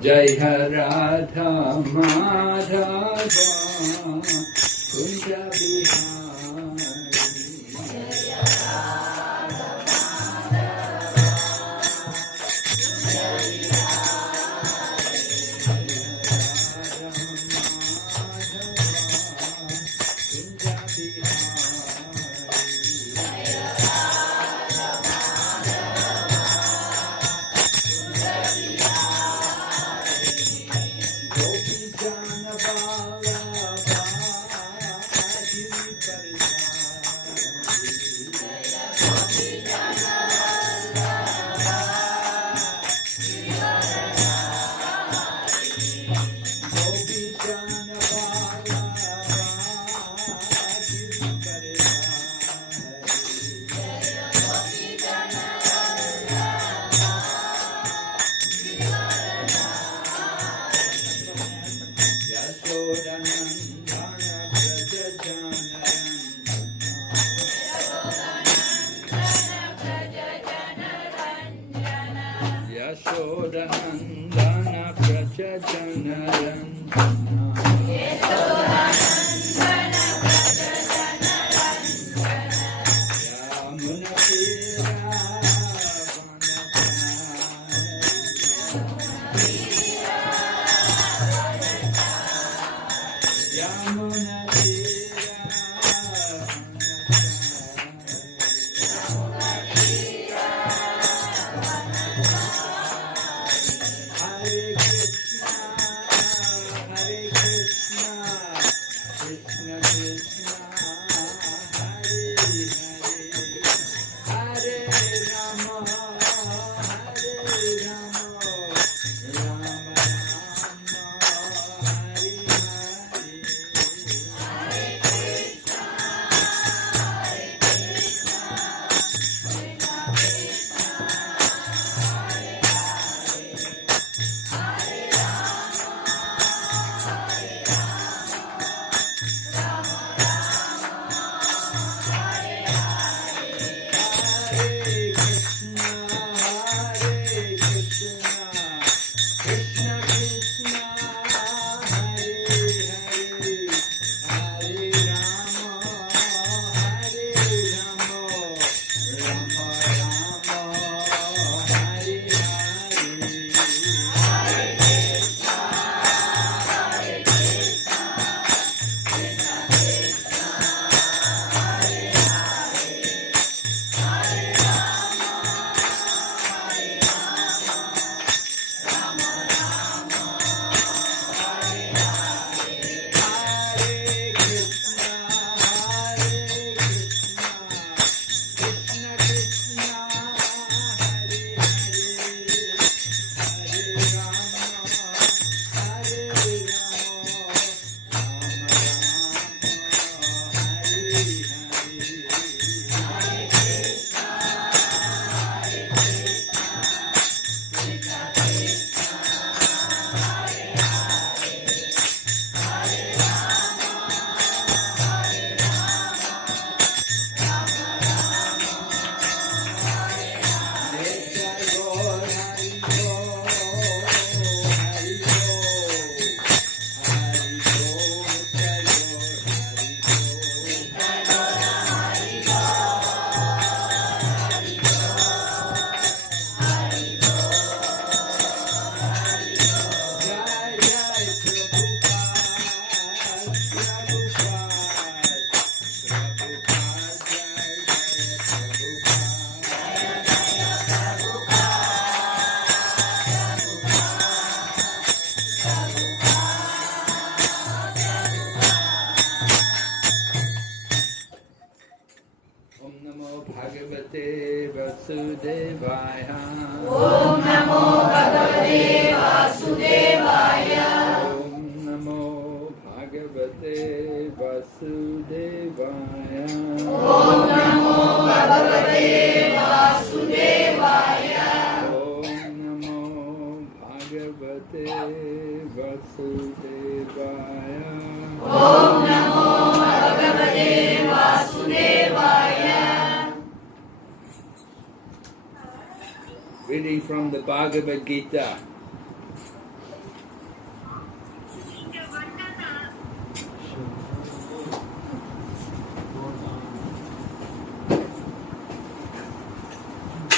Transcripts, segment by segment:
Jai Radha Madhava Kunja Yashodanandana Praja Vasudevaya. Om Namo Bhagavate Vasudevaya. Om Namo Bhagavate Vasudevaya. Om Namo Bhagavate Vasudevaya. Om Namo Bhagavate Vasudevaya. Om Namo Bhagavate Vasudevaya. Reading from the Bhagavad Gita.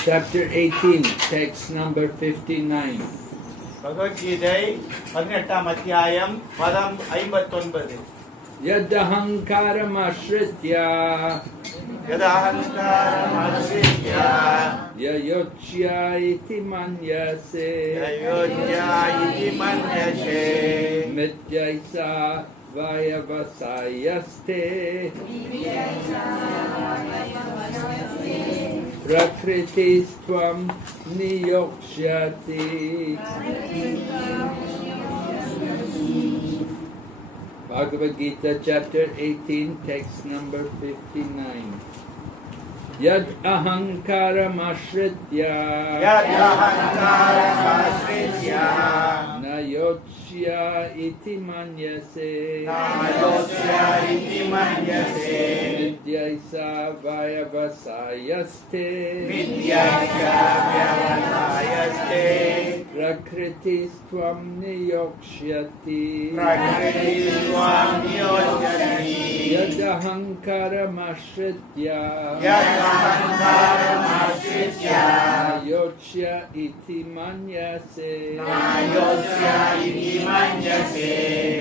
Chapter 18, text number 59. பகவத்கீதை 18ஆம் அத்தியாயம் பதம் 59. Yadahankaram ashritya யதஹங்காரமஸ்ய yayocya iti manyase Ayodhya இதி மன்யசே mityaisa vayavasayaste prakritistvam niyoksyati. Bhagavad Gita, chapter 18, text number 59. Yad ahankaram ashritya யதஹங்காரமஸ்ய nayochya iti manyase Ayodhya இதி மன்யசே Vidyaisa vayavasayaste வித்யாஸ்ய வ்யவசாயஸ்தே Prakritistvam niyoksyati பிரகிருதிஸ்வாம் நியோஜயதி Yadahankaram ashritya யதஹங்காரமஸ்ய nayochya iti manyase நாயோத்யா இதி மன்யசே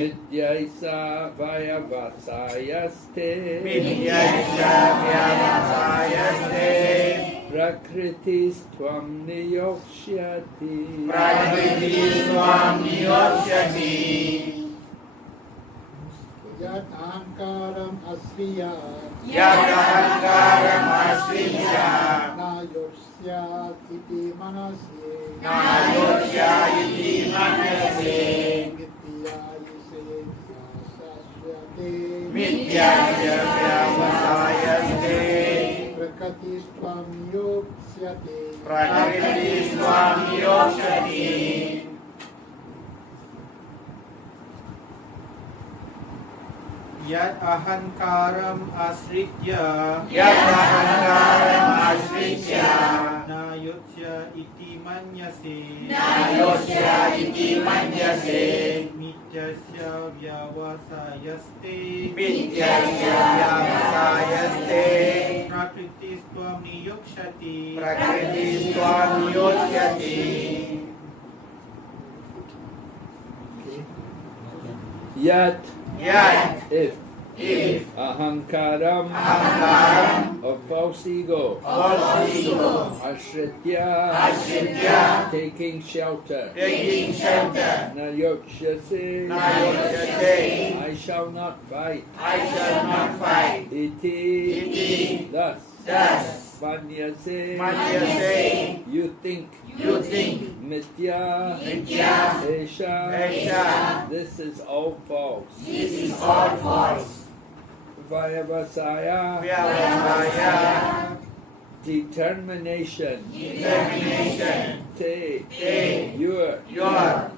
Vidyaisa vayavasayaste வித்யாஸ்ய வ்யவசாயஸ்தே Prakritistvam niyoksyati பிரகிருதிஸ்வாம் நியோஜயதி यत् अहङ्कारम् अस्त्रिया யதஹங்காரமஸ்ய न योत्स्यात् इति मनसि நாயோத்யா இதி மன்யசே विद्यायिषे शास्यते வித்யாஸ்ய வ்யவசாயஸ்தே प्रकृतिस्त्वं योत्स्यते பிரகிருதிஸ்வாம் நியோஜயதி यत् अहङ्कारम् आश्रित्य யதஹங்காரமஸ்ய न युज्य इति मन्यसे நாயோத்யா இதி மன்யசே मिथ्यस्य व्यवसायस्ते வித்யாஸ்ய வ்யவசாயஸ்தே प्रकृतिस्त्वं नियोक्ष्यति பிரகிருதிஸ்வாம் நியோஜயதி Yat யத் if if ahankaram அஹங்காரம் of false ego falsigo ashritya ashritya taking shelter taking shelter nayoksyase nayokyate I shall not fight I shall not fight iti iti thus thus manyase manyase you think you think mithya Mithya esha esha this is all false this is all false vayavasaya vyavasaya determination determination take take your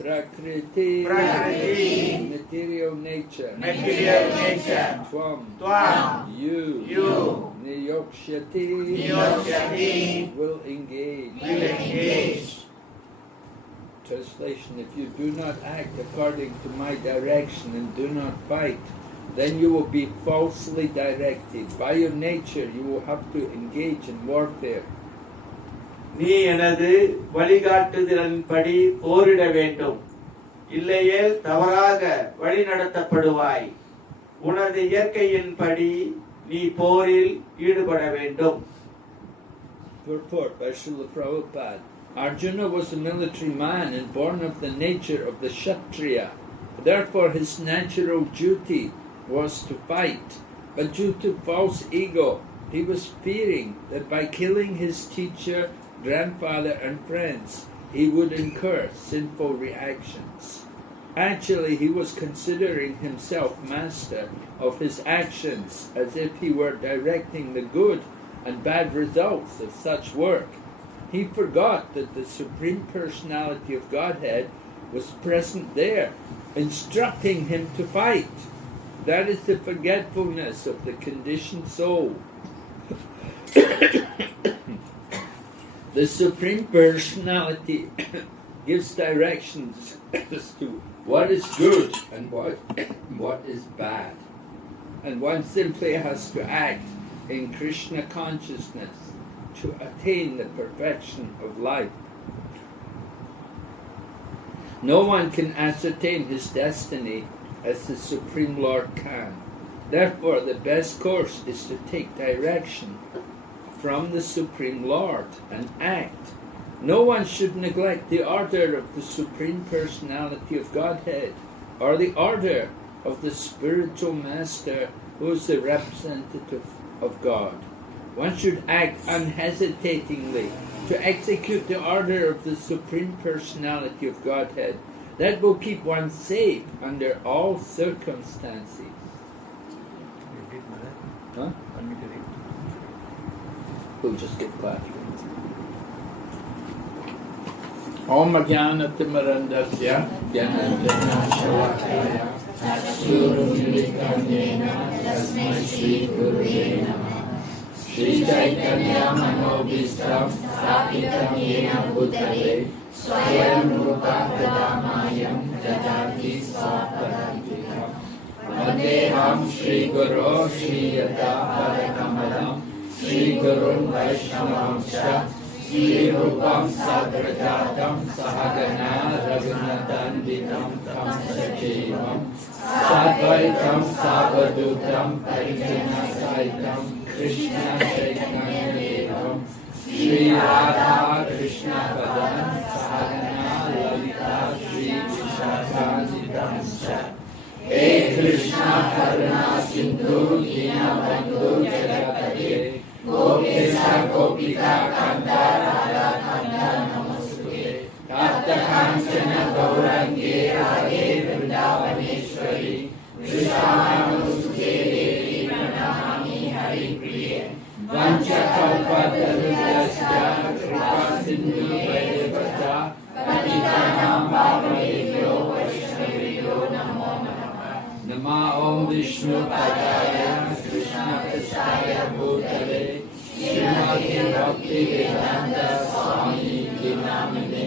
prakriti prakriti material nature material nature tvam tvam you niyoksyati niyosyati will engage. will engage. Translation: if you do not act according to my direction and do not fight, then you will be falsely directed. By your nature, you will have to engage in warfare. நீ எனது வழிகாட்டுதலின்படி போரிட வேண்டும், இல்லையேல் தவறாக வழிநடத்தப்படுவாய். உனது இயற்கையின்படி நீ போரில் ஈடுபட வேண்டும். Purport by Srila Prabhupada. Arjuna was a military man and born of the nature of the Kshatriya. Therefore his natural duty was to fight. But due to false ego, he was fearing that by killing his teacher, grandfather and friends, he would incur sinful reactions. Actually, he was considering himself master of his actions as if he were directing the good and bad results of such work. He forgot that the Supreme Personality of Godhead was present there, instructing him to fight. That is the forgetfulness of the conditioned soul. The Supreme Personality gives directions as to what is good and what is bad. And one simply has to act in Krishna consciousness to attain the perfection of life. No one can ascertain his destiny as the Supreme Lord can. Therefore, the best course is to take direction from the Supreme Lord and act. No one should neglect the order of the Supreme Personality of Godhead or the order of the spiritual master who is the representative of God. One should act unhesitatingly to execute the order of the Supreme Personality of Godhead. That will keep one safe under all circumstances. Huh? We'll just get clapping. Om Jnana-timirandasya Jnana-jnana-shalakaya Chakshurumilitam-yena Tasmai Shri-Gurave Namah Shri Chaitanya Manobhistam Sthapitam Yena Bhutale Swayam Rupa Kadamayam Dadati Swapadantikam Vandeham Shri Guru Shri Yata Parakamalam Shri Gurun Vaishnavamsha Shri Rupam Sagrajatam Sahagana Raghunathanditam Tam Sajivam Sadvaitam Savadutam Parijana Saitam Krishna Chaitanya Devam Shri Radha Krishna Padam Sahagana Lalita Shri Vishakanitam Cha He Krishna Karuna Sindhu Dinabandhu Jagapate Gopesa Gopika Kanda Radha Kanda Namaste Tapta Kanchana Gaurangi Radhe Vrindavaneshwari Vishananusuke Devi Pranamami Hari Priye Vanchakalpatarubhyasya Kripa Sindhu Vaidevata Patitanam Bhavavebhyo Vaishnavibhyo Namo Namah Nama Om Vishnu Padaya Krishna Prasaya Bhutale Srimati Bhakti Vedanta Swami Namane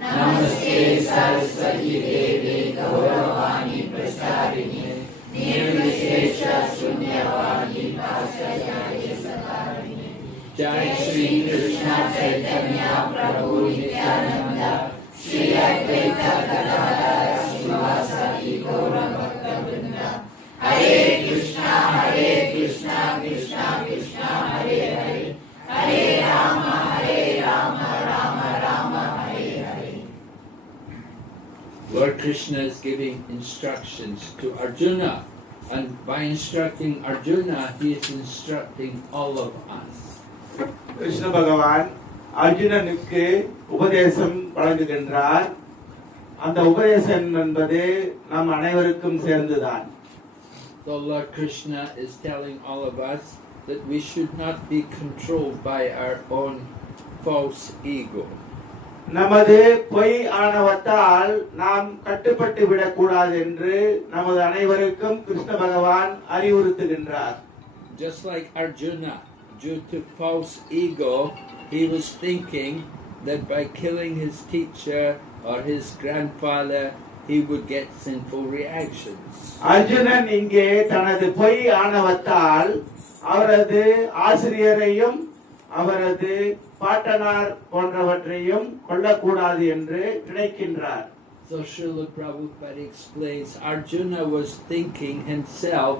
Namaste Saraswati Devi Gauravani Prasarine Nirvishesha Shunyavadi Pasayaya Sakarine Jai Shri Krishna Chaitanya Prabhu Nityananda Shri Advaita Gadadhara Srivasadi Gaura Bhakta Vrinda Hare Krishna Krishna Krishna Hare Hare Hare Rama Rama Rama Hare Hare. Lord Krishna is giving instructions to Arjuna, and by instructing Arjuna, he is instructing all of us. Krishna பகவான் அர்ஜுனனுக்கு உபதேசம் வழங்குகின்றார். அந்த உபதேசம் என்பது நம் அனைவருக்கும் சேர்ந்துதான். So Lord Krishna is telling all of us that we should not be controlled by our own false ego. நமது பொய் ஆணவத்தால் நாம் கட்டுப்பட்டு விடக்கூடாது என்று நமது அனைவருக்கும் கிருஷ்ண பகவான் அறிவுறுத்துகின்றார். Just like Arjuna, due to false ego, he was thinking that by killing his teacher or his grandfather, he would get sinful reactions. Arjunan இங்கே தனது பொய் ஆணவத்தால் அவரது ஆசிரியரையும் அவரது பாட்டனார் போன்றவற்றையும் கொல்லக்கூடாது என்று நினைக்கின்றார். So Srila Prabhupada explains Arjuna was thinking himself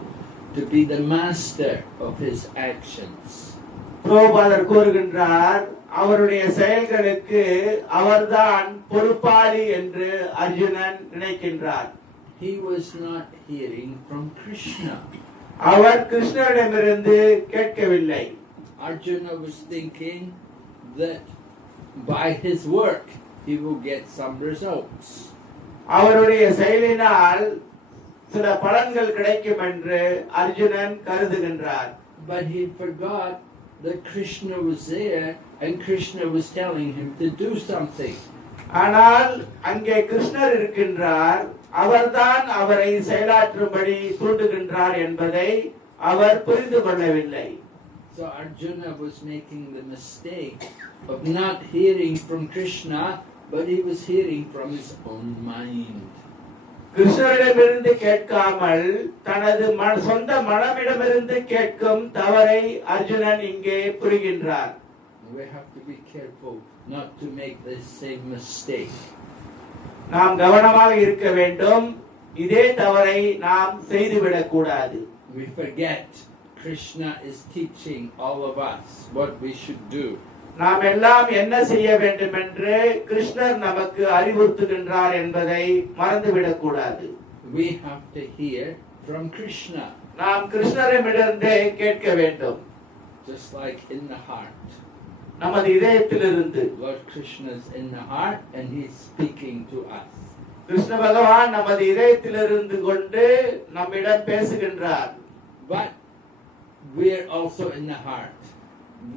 to be the master of his actions. பிரபுபாதர் கூறுகின்றார், அவருடைய செயல்களுக்கு அவர்தான் பொறுப்பாளி என்று அர்ஜுனன் நினைக்கின்றார். He was not hearing from Krishna. அவர் கிருஷ்ணரிடமிருந்து கேட்கவில்லை. Arjuna was thinking that by his work he will get some results. அவருடைய செயலினால் சில பலன்கள் கிடைக்கும் என்று அர்ஜுனன் கருதுகின்றார். But he forgot that Krishna was there and Krishna was telling him to do something. ஆனால் அங்கே கிருஷ்ணர் இருக்கின்றார், அவர்தான் அவரை செயலாற்றும்படி தூண்டுகின்றார் என்பதை அவர் புரிந்து கொள்ளவில்லை. So Arjuna was making the mistake of not hearing from Krishna, but he was hearing from his own mind. கிருஷ்ணரிடமிருந்து கேட்காமல் தனது சொந்த மனமிடமிருந்து கேட்கும் தவறை அர்ஜுனன் இங்கே புரிகின்றார். We have to be careful not to make the same mistake. நாம் கவனமாக இருக்க வேண்டும். இதே தவறை நாம் செய்துவிடக் கூடாது. We forget Krishna is teaching all of us what we should do. நாம் எல்லாம் என்ன செய்ய வேண்டும் என்று கிருஷ்ணர் நமக்கு அறிவுறுத்துகின்றார் என்பதை மறந்துவிடக் கூடாது. We have to hear from Krishna. நாம் கிருஷ்ணரிடமிருந்து கேட்க வேண்டும். Just like in the heart. நமது இதயத்திலிருந்து Lord Krishna is in the heart and He is speaking to us. Krishna பகவான் நமது இதயத்திலிருந்து கொண்டு நம்மிடம் பேசுகின்றார். But we are also in the heart.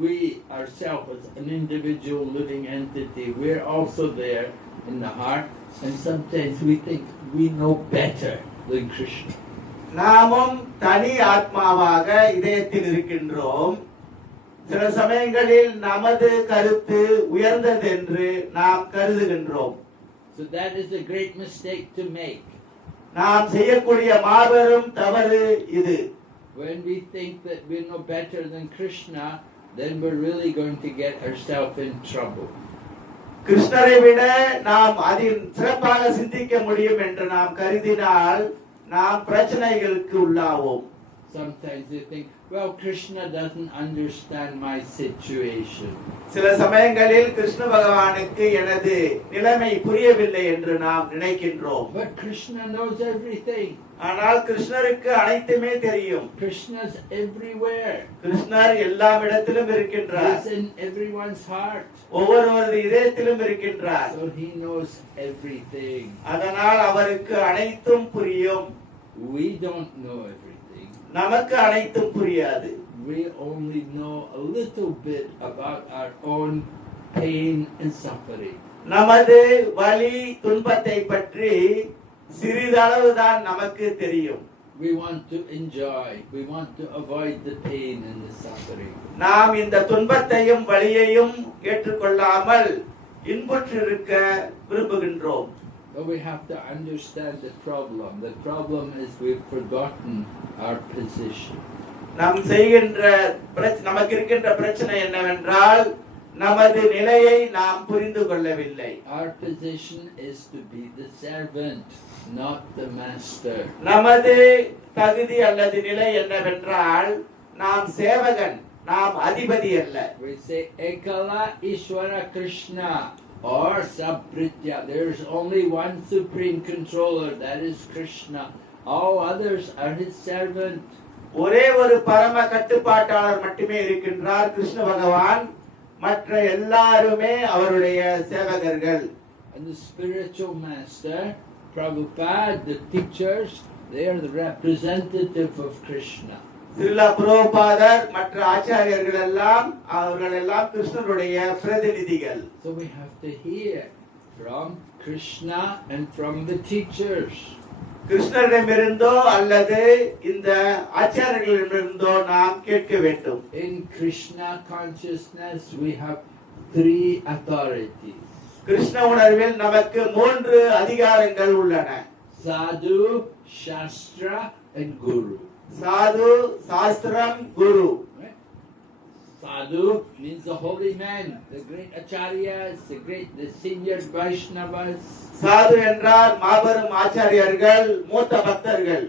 We ourselves as an individual living entity, we are also there in the heart, and sometimes we think we know better than Krishna. நாமும் தனி ஆத்மாவாக இதயத்தில் இருக்கின்றோம். சில சமயங்களில் நமது கருத்து உயர்ந்தது என்று நாம் கருதுகின்றோம். So that is a great mistake to make. நாம் செய்யக்கூடிய மாபெரும் தவறு இது. When we think that we know better than Krishna, then we're really going to get ourselves in trouble. கிருஷ்ணரை விட நாம் அதில் சிறப்பாக சிந்திக்க முடியும் என்று நாம் கருதினால் நாம் பிரச்சனைகளுக்கு உள்ளாவோம். Sometimes you think, well, Krishna doesn't understand my situation. சில சமயங்களில் கிருஷ்ண பகவானுக்கு எனது நிலைமை புரியவில்லை என்று நாம் நினைக்கின்றோம். But Krishna knows everything. ஆனால் கிருஷ்ணருக்கு அனைத்துமே தெரியும். Krishna's everywhere. கிருஷ்ணர் எல்லா இடத்திலும் இருக்கின்றார். He's in everyone's heart. ஒவ்வொருவரது இதயத்திலும் இருக்கின்றார். So He knows everything. அதனால் அவருக்கு அனைத்தும் புரியும். We don't know everything. நமக்கு அனைத்தும் புரியாது. We only know a little bit about our own pain and suffering. நமது வலி துன்பத்தை பற்றி சிறிதளவுதான் நமக்கு தெரியும். We want to enjoy. We want to avoid the pain and the suffering. நாம் இந்த துன்பத்தையும் வலியையும் ஏற்றுக்கொள்ளாமல் இன்புற்றிருக்க விரும்புகின்றோம். But we have to understand the problem. The problem is we've forgotten our position. நாம் செய்கின்ற நமக்கு இருக்கின்ற பிரச்சனை என்னவென்றால் நமது நிலையை நாம் புரிந்து கொள்ளவில்லை. Our position is to be the servant, not the master. நமது தகுதி அல்லது நிலை என்னவென்றால் நாம் சேவகன், நாம் அதிபதி அல்ல. We say Ekala Ishwara Krishna or Sabritya. There's only one supreme controller, that is Krishna. All others are His servant. ஒரே ஒரு பரம கட்டுப்பாட்டாளர் மட்டுமே இருக்கின்றார், கிருஷ்ண பகவான். மற்ற எல்லாருமே அவருடைய சேவகர்கள். And the spiritual master, Prabhupada, the teachers, they are the representative of Krishna. Srila பிரபுபாதர் மற்ற ஆச்சாரியர்கள் எல்லாம் அவர்கள் எல்லாம் கிருஷ்ணருடைய பிரதிநிதிகள். So we have to hear from Krishna and from the teachers. கிருஷ்ணரிடமிருந்தோ அல்லது இந்த ஆச்சாரியர்களிடமிருந்தோ நாம் கேட்க வேண்டும். In Krishna consciousness we have three authorities. Krishna உணர்வில் நமக்கு 3 அதிகாரங்கள் உள்ளன. Sadhu, Shastra and Guru. சாது, சாஸ்திரம், குரு. Right? Sadhu means the holy men, the great acharyas, the senior Vaishnavas. சாது என்றால் மாபெரும் ஆச்சாரியர்கள், மூத்த பக்தர்கள்.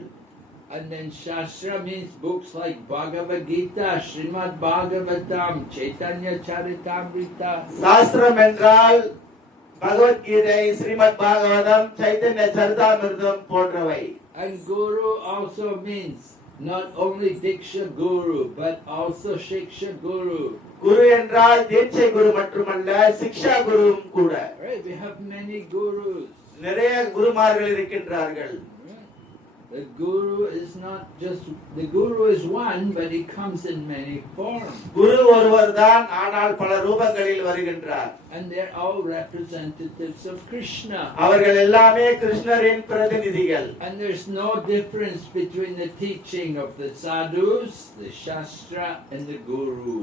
And then Shastra means books like Bhagavad Gita, Srimad Bhagavatam, Chaitanya Charitamrita. சாஸ்திரம் என்றால் பகவத்கீதை, ஸ்ரீமத் பாகவதம், சைத்தன்ய சரிதாமிர்தம் போன்றவை. And Guru also means not only Diksha Guru, but also Shiksha Guru. குரு என்றால் தீட்சை குரு மட்டுமல்ல, சிக்ஷா குருவும் கூட. Right? We have many gurus. நிறைய குருமார்கள் இருக்கின்றார்கள். The guru is not just, the guru is one, but he comes in many forms. குரு ஒருவர்தான், ஆனால் பல ரூபங்களில் வருகின்றார். And they're all representatives of Krishna. அவர்கள் எல்லாமே கிருஷ்ணரின் பிரதிநிதிகள். And there's no difference between the teaching of the sadhus, the shastra, and the guru.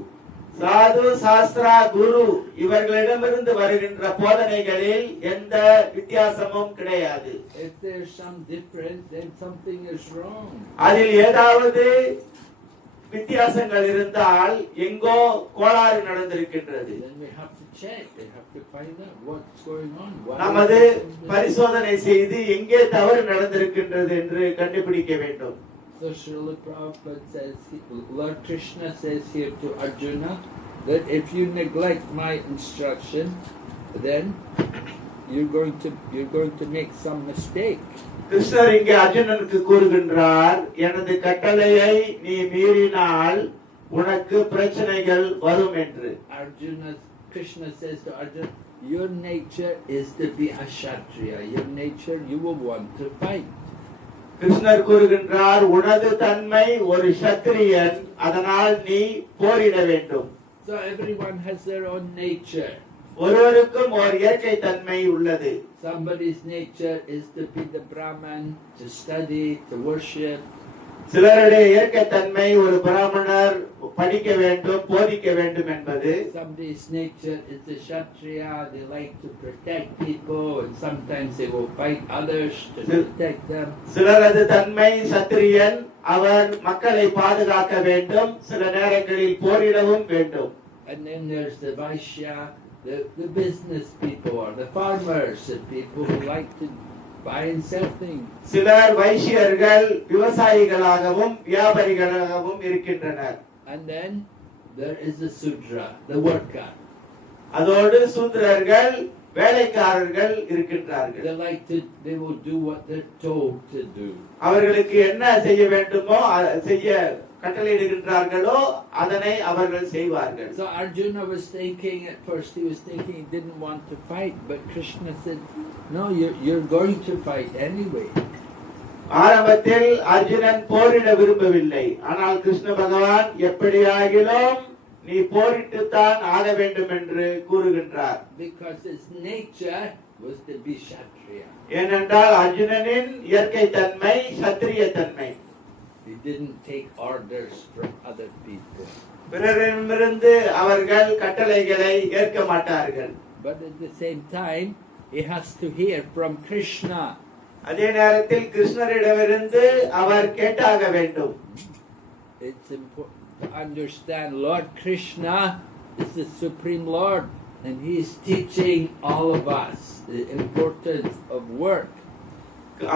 சாது, சாஸ்திரா, குரு இவர்களிடமிருந்து வருகின்ற போதனைகளில் எந்த வித்தியாசமும் கிடையாது. If there's some difference, then something is wrong. அதில் ஏதாவது வித்தியாசங்கள் இருந்தால் எங்கோ கோளாறு நடந்திருக்கின்றது. Then we have to check. We have to find out what's going on. நாம் அது பரிசோதனை செய்து எங்கே தவறு நடந்திருக்கின்றது என்று கண்டுபிடிக்க வேண்டும். So Srila Prabhupada says, Lord Krishna says here to Arjuna that if you neglect my instruction, then you're going to make some mistake. கிருஷ்ணர் இங்கே அர்ஜுனனுக்கு கூறுகின்றார், எனது கட்டளையை நீ மீறினால் உனக்கு பிரச்சனைகள் வரும் என்று. Krishna says to Arjuna, your nature is to be a Kshatriya. Your nature, you will want to fight. கிருஷ்ணர் கூறுகின்றார், உனது தன்மை ஒரு சத்திரியன், அதனால் நீ போரிட வேண்டும். So everyone has their own nature. ஒருவருக்கும் ஒரு இயற்கை தன்மை உள்ளது. Somebody's nature is to be the Brahman, to study, to worship. சிலருடைய இயற்கை தன்மை ஒரு பிராமணர் படிக்க வேண்டும், போதிக்க வேண்டும் என்பது. Somebody's nature is a Kshatriya, they like to protect people and sometimes they will fight others to protect them. சிலரது தன்மை சத்திரியன், அவர் மக்களை பாதுகாக்க வேண்டும், சில நேரங்களில் போரிடவும் வேண்டும். And then there's the Vaishya, the business people or the farmers, the people who like to buy and sell things. சிலர் வைஷ்யர்கள், விவசாயிகளாகவும் வியாபாரிகளாகவும் இருக்கின்றனர். And then there is the Sudra, the worker. அதோடு சூத்திரர்கள், வேலைக்காரர்கள் இருக்கின்றார்கள். They will do what they're told to do. அவர்களுக்கு என்ன செய்ய வேண்டுமோ செய்ய கட்டளையிடுகின்றார்களோ அதனை அவர்கள் செய்வார்கள். So Arjuna was thinking, at first he was thinking he didn't want to fight, but Krishna said, no, you're going to fight anyway. ஆரம்பத்தில் அர்ஜுனன் போரிட விரும்பவில்லை, ஆனால் கிருஷ்ண பகவான் எப்படியாகிலும் நீ போரிட்டுத்தான் ஆக வேண்டும் என்று கூறுகின்றார். Because his nature was to be Kshatriya. ஏனென்றால் அர்ஜுனனின் இயற்கை தன்மை சத்திரிய தன்மை. He didn't take orders from other people. பிறரிடமிருந்து அவர்கள் கட்டளைகளை ஏற்க மாட்டார்கள். But at the same time, he has to hear from Krishna. அதே நேரத்தில் கிருஷ்ணரிடமிருந்து அவர் கேட்டாக வேண்டும். It's important to understand Lord Krishna is the Supreme Lord and he is teaching all of us the importance of work.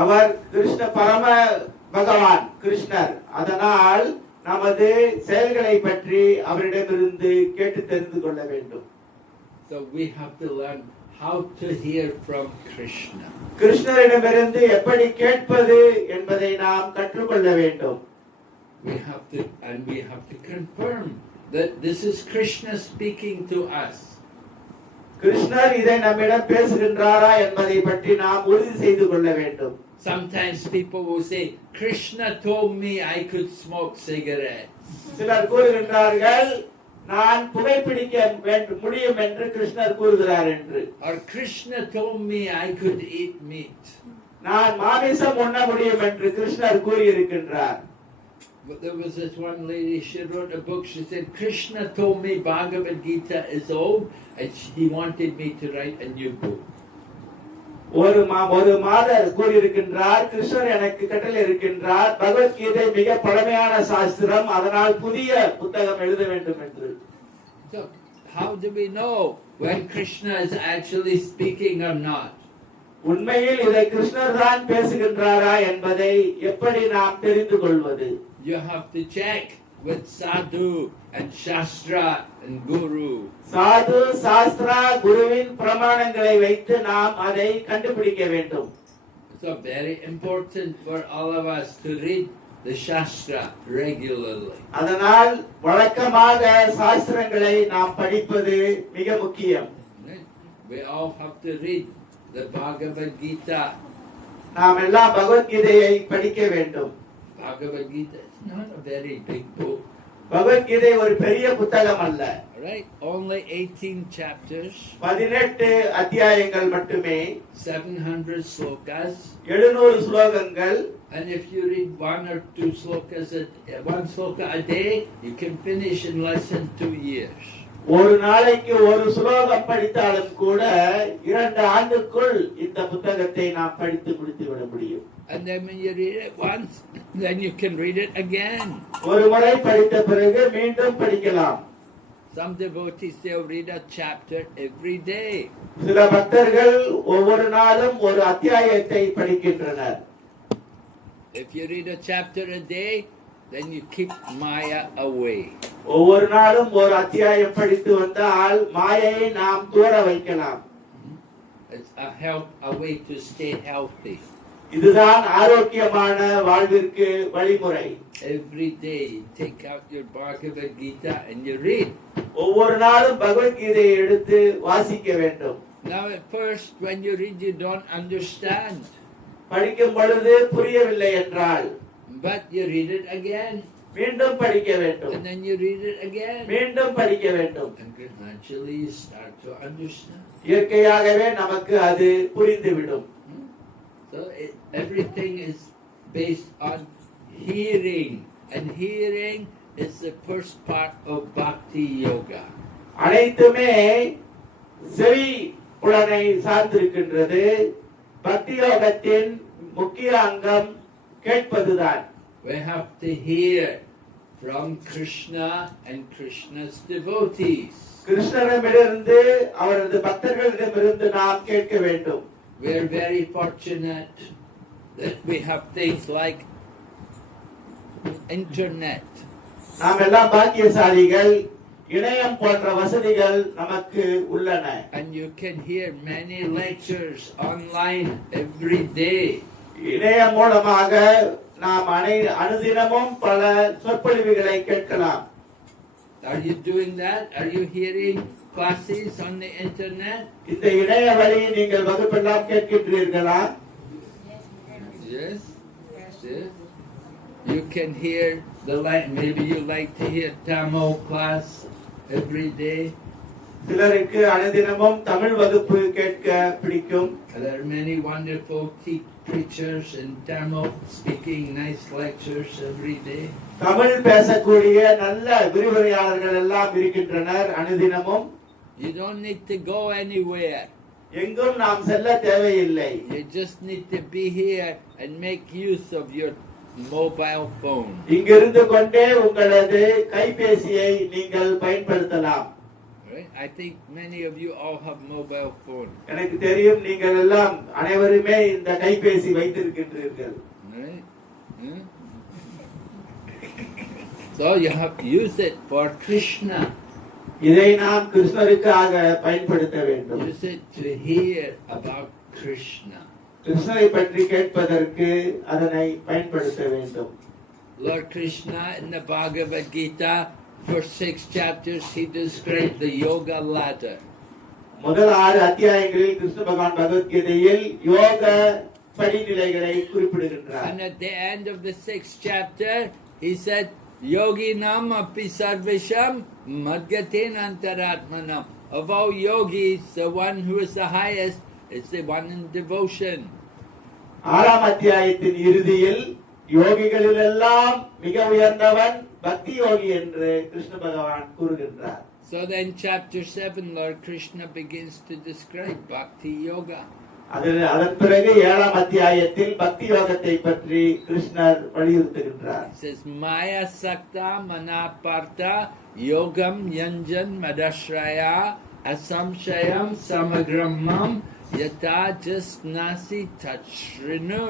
அவர் கிருஷ்ண பரம பகவான் கிருஷ்ணர், அதனால் நமது செயல்களை பற்றி அவரிடமிருந்து கேட்டு தெரிந்து கொள்ள வேண்டும். So we have to learn how to hear from Krishna. கிருஷ்ணரிடமிருந்து எப்படி கேட்பது என்பதை நாம் கற்றுக்கொள்ள வேண்டும். We have to confirm that this is Krishna speaking to us. கிருஷ்ணர் இதை நம்மிடம் பேசுகின்றாரா என்பதை பற்றி நாம் உறுதி செய்து கொள்ள வேண்டும். Sometimes people will say, Krishna told me I could smoke cigarettes. சிலர் கூறுகின்றார்கள், நான் புகைப்பிடிக்க முடியும் என்று கிருஷ்ணர் கூறுகிறார் என்று. Or Krishna told me I could eat meat. நான் மாமிசம் உண்ண முடியும் என்று கிருஷ்ணர் கூறியிருக்கின்றார். But there was this one lady, she wrote a book, she said, Krishna told me Bhagavad Gita is old and he wanted me to write a new book. ஒரு மாதர் கூறியிருக்கின்றார், கிருஷ்ணர் எனக்கு கட்டளை இருக்கின்றார், பகவத்கீதை மிக பழமையான சாஸ்திரம், அதனால் புதிய புத்தகம் எழுத வேண்டும் என்று. So how do we know when Krishna is actually speaking or not? உண்மையில் இதை கிருஷ்ணர் தான் பேசுகின்றாரா என்பதை எப்படி நாம் தெரிந்து கொள்வது? You have to check with sadhu and shastra and guru. சாது சாஸ்திரா குருவின் பிரமாணங்களை வைத்து நாம் அதை கண்டுபிடிக்க வேண்டும். So very important for all of us to read the shastra regularly. அதனால் வழக்கமாக சாஸ்திரங்களை நாம் படிப்பது மிக முக்கியம். We all have to read the Bhagavad Gita. நாம் எல்லாம் பகவத்கீதையை படிக்க வேண்டும். Bhagavad Gita is not a very big book. Bhagavad Gita ஒரு பெரிய புத்தகம் அல்ல. Right? Only 18 chapters. 18 அத்தியாயங்கள் மட்டுமே. 700 slokas. 700 ஸ்லோகங்கள். And if you read one or two slokas, one sloka a day, you can finish in less than 2 years. ஒரு நாளைக்கு ஒரு ஸ்லோகம் படித்தாலும் கூட 2 ஆண்டுக்குள் இந்த புத்தகத்தை நாம் படித்து முடித்து விட முடியும். And then when you read it once, then you can read it again. ஒரு முறை படித்த பிறகு மீண்டும் படிக்கலாம். Some devotees, they'll read a chapter every day. சில பக்தர்கள் ஒவ்வொரு நாளும் ஒரு அத்தியாயத்தை படிக்கின்றனர். If you read a chapter a day, then you keep Maya away. ஒவ்வொரு நாளும் ஒரு அத்தியாயம் படித்து வந்தால் மாயையை நாம் தூர வைக்கலாம். It's a way to stay healthy. இதுதான் ஆரோக்கியமான வாழ்விற்கு வழிமுறை. Every day you take out your Bhagavad Gita and you read. ஒவ்வொரு நாளும் பகவத்கீதையை எடுத்து வாசிக்க வேண்டும். Now at first when you read you don't understand. படிக்கும் பொழுது புரியவில்லை என்றால் But you read it again. மீண்டும் படிக்க வேண்டும். And then you read it again. மீண்டும் படிக்க வேண்டும். And gradually you start to understand. இயற்கையாகவே நமக்கு அது புரிந்துவிடும். So everything is based on hearing. And hearing is the first part of Bhakti Yoga. அனைத்துமே செவி புலனை சார்ந்திருக்கின்றது. பக்தி யோகத்தின் முக்கிய அங்கம் கேட்பதுதான். We have to hear from Krishna and Krishna's devotees. கிருஷ்ணரிடமிருந்து அவரது பக்தர்களிடமிருந்து நாம் கேட்க வேண்டும். We are very fortunate that we have things like internet. நாம் எல்லாம் பாக்கியசாலிகள். இணையம் போன்ற வசதிகள் நமக்கு உள்ளன. And you can hear many lectures online every day. இணையம் மூலமாக நாம் அனுதினமும் பல சொற்பொழிவுகளை கேட்கலாம். Are you doing that? Are you hearing classes on the internet? இந்த இணைய வழி நீங்கள் வகுப்பெல்லாம் கேட்கின்றீர்களா? Yes. Yes. You can hear maybe you like to hear Tamil class every day. சிலருக்கு அனுதினமும் தமிழ் வகுப்பு கேட்க பிடிக்கும். There are many wonderful preachers in Tamil speaking nice lectures every day. Tamil பேசக்கூடிய நல்ல விரிவுரையாளர்கள் எல்லாம் இருக்கின்றனர் அனுதினமும். You don't need to go anywhere. எங்கும் நாம் செல்ல தேவையில்லை. You just need to be here and make use of your mobile phone. இங்கிருந்து கொண்டே உங்களது கைபேசியை நீங்கள் பயன்படுத்தலாம். Right? I think many of you all have mobile phone. எனக்கு தெரியும் நீங்கள் எல்லாம் அனைவருமே இந்த கைபேசி வைத்திருக்கின்றீர்கள். Right? Yeah? So you have to use it for Krishna. இதை நாம் கிருஷ்ணருக்காக பயன்படுத்த வேண்டும். Use it to hear about Krishna. கிருஷ்ணரை பற்றி கேட்பதற்கு அதனை பயன்படுத்த வேண்டும். Lord Krishna in the Bhagavad Gita, first 6 chapters, he described the yoga ladder. முதல் 6 அத்தியாயங்களில் கிருஷ்ண பகவான் பகவத்கீதையில் யோக படிநிலைகளை குறிப்பிடுகின்றார். And at the end of the 6th chapter, he said, Yoginam api sarvesham madgaten antaratmanam. Of all yogis, the one who is the highest is the one in devotion. 6ஆம் அத்தியாயத்தின் இறுதியில் யோகிகளிலெல்லாம் மிக உயர்ந்தவன் பக்தி யோகி என்று கிருஷ்ண பகவான் கூறுகின்றார். So then chapter 7, Lord Krishna begins to describe Bhakti Yoga. அதன் பிறகு 7ஆம் அத்தியாயத்தில் பக்தி யோகத்தை பற்றி கிருஷ்ணர் வலியுறுத்துகின்றார். He says, Maya sakta manaparta yogam yanjan madashraya asamshayam samagramam yata jasnasi tachrinu.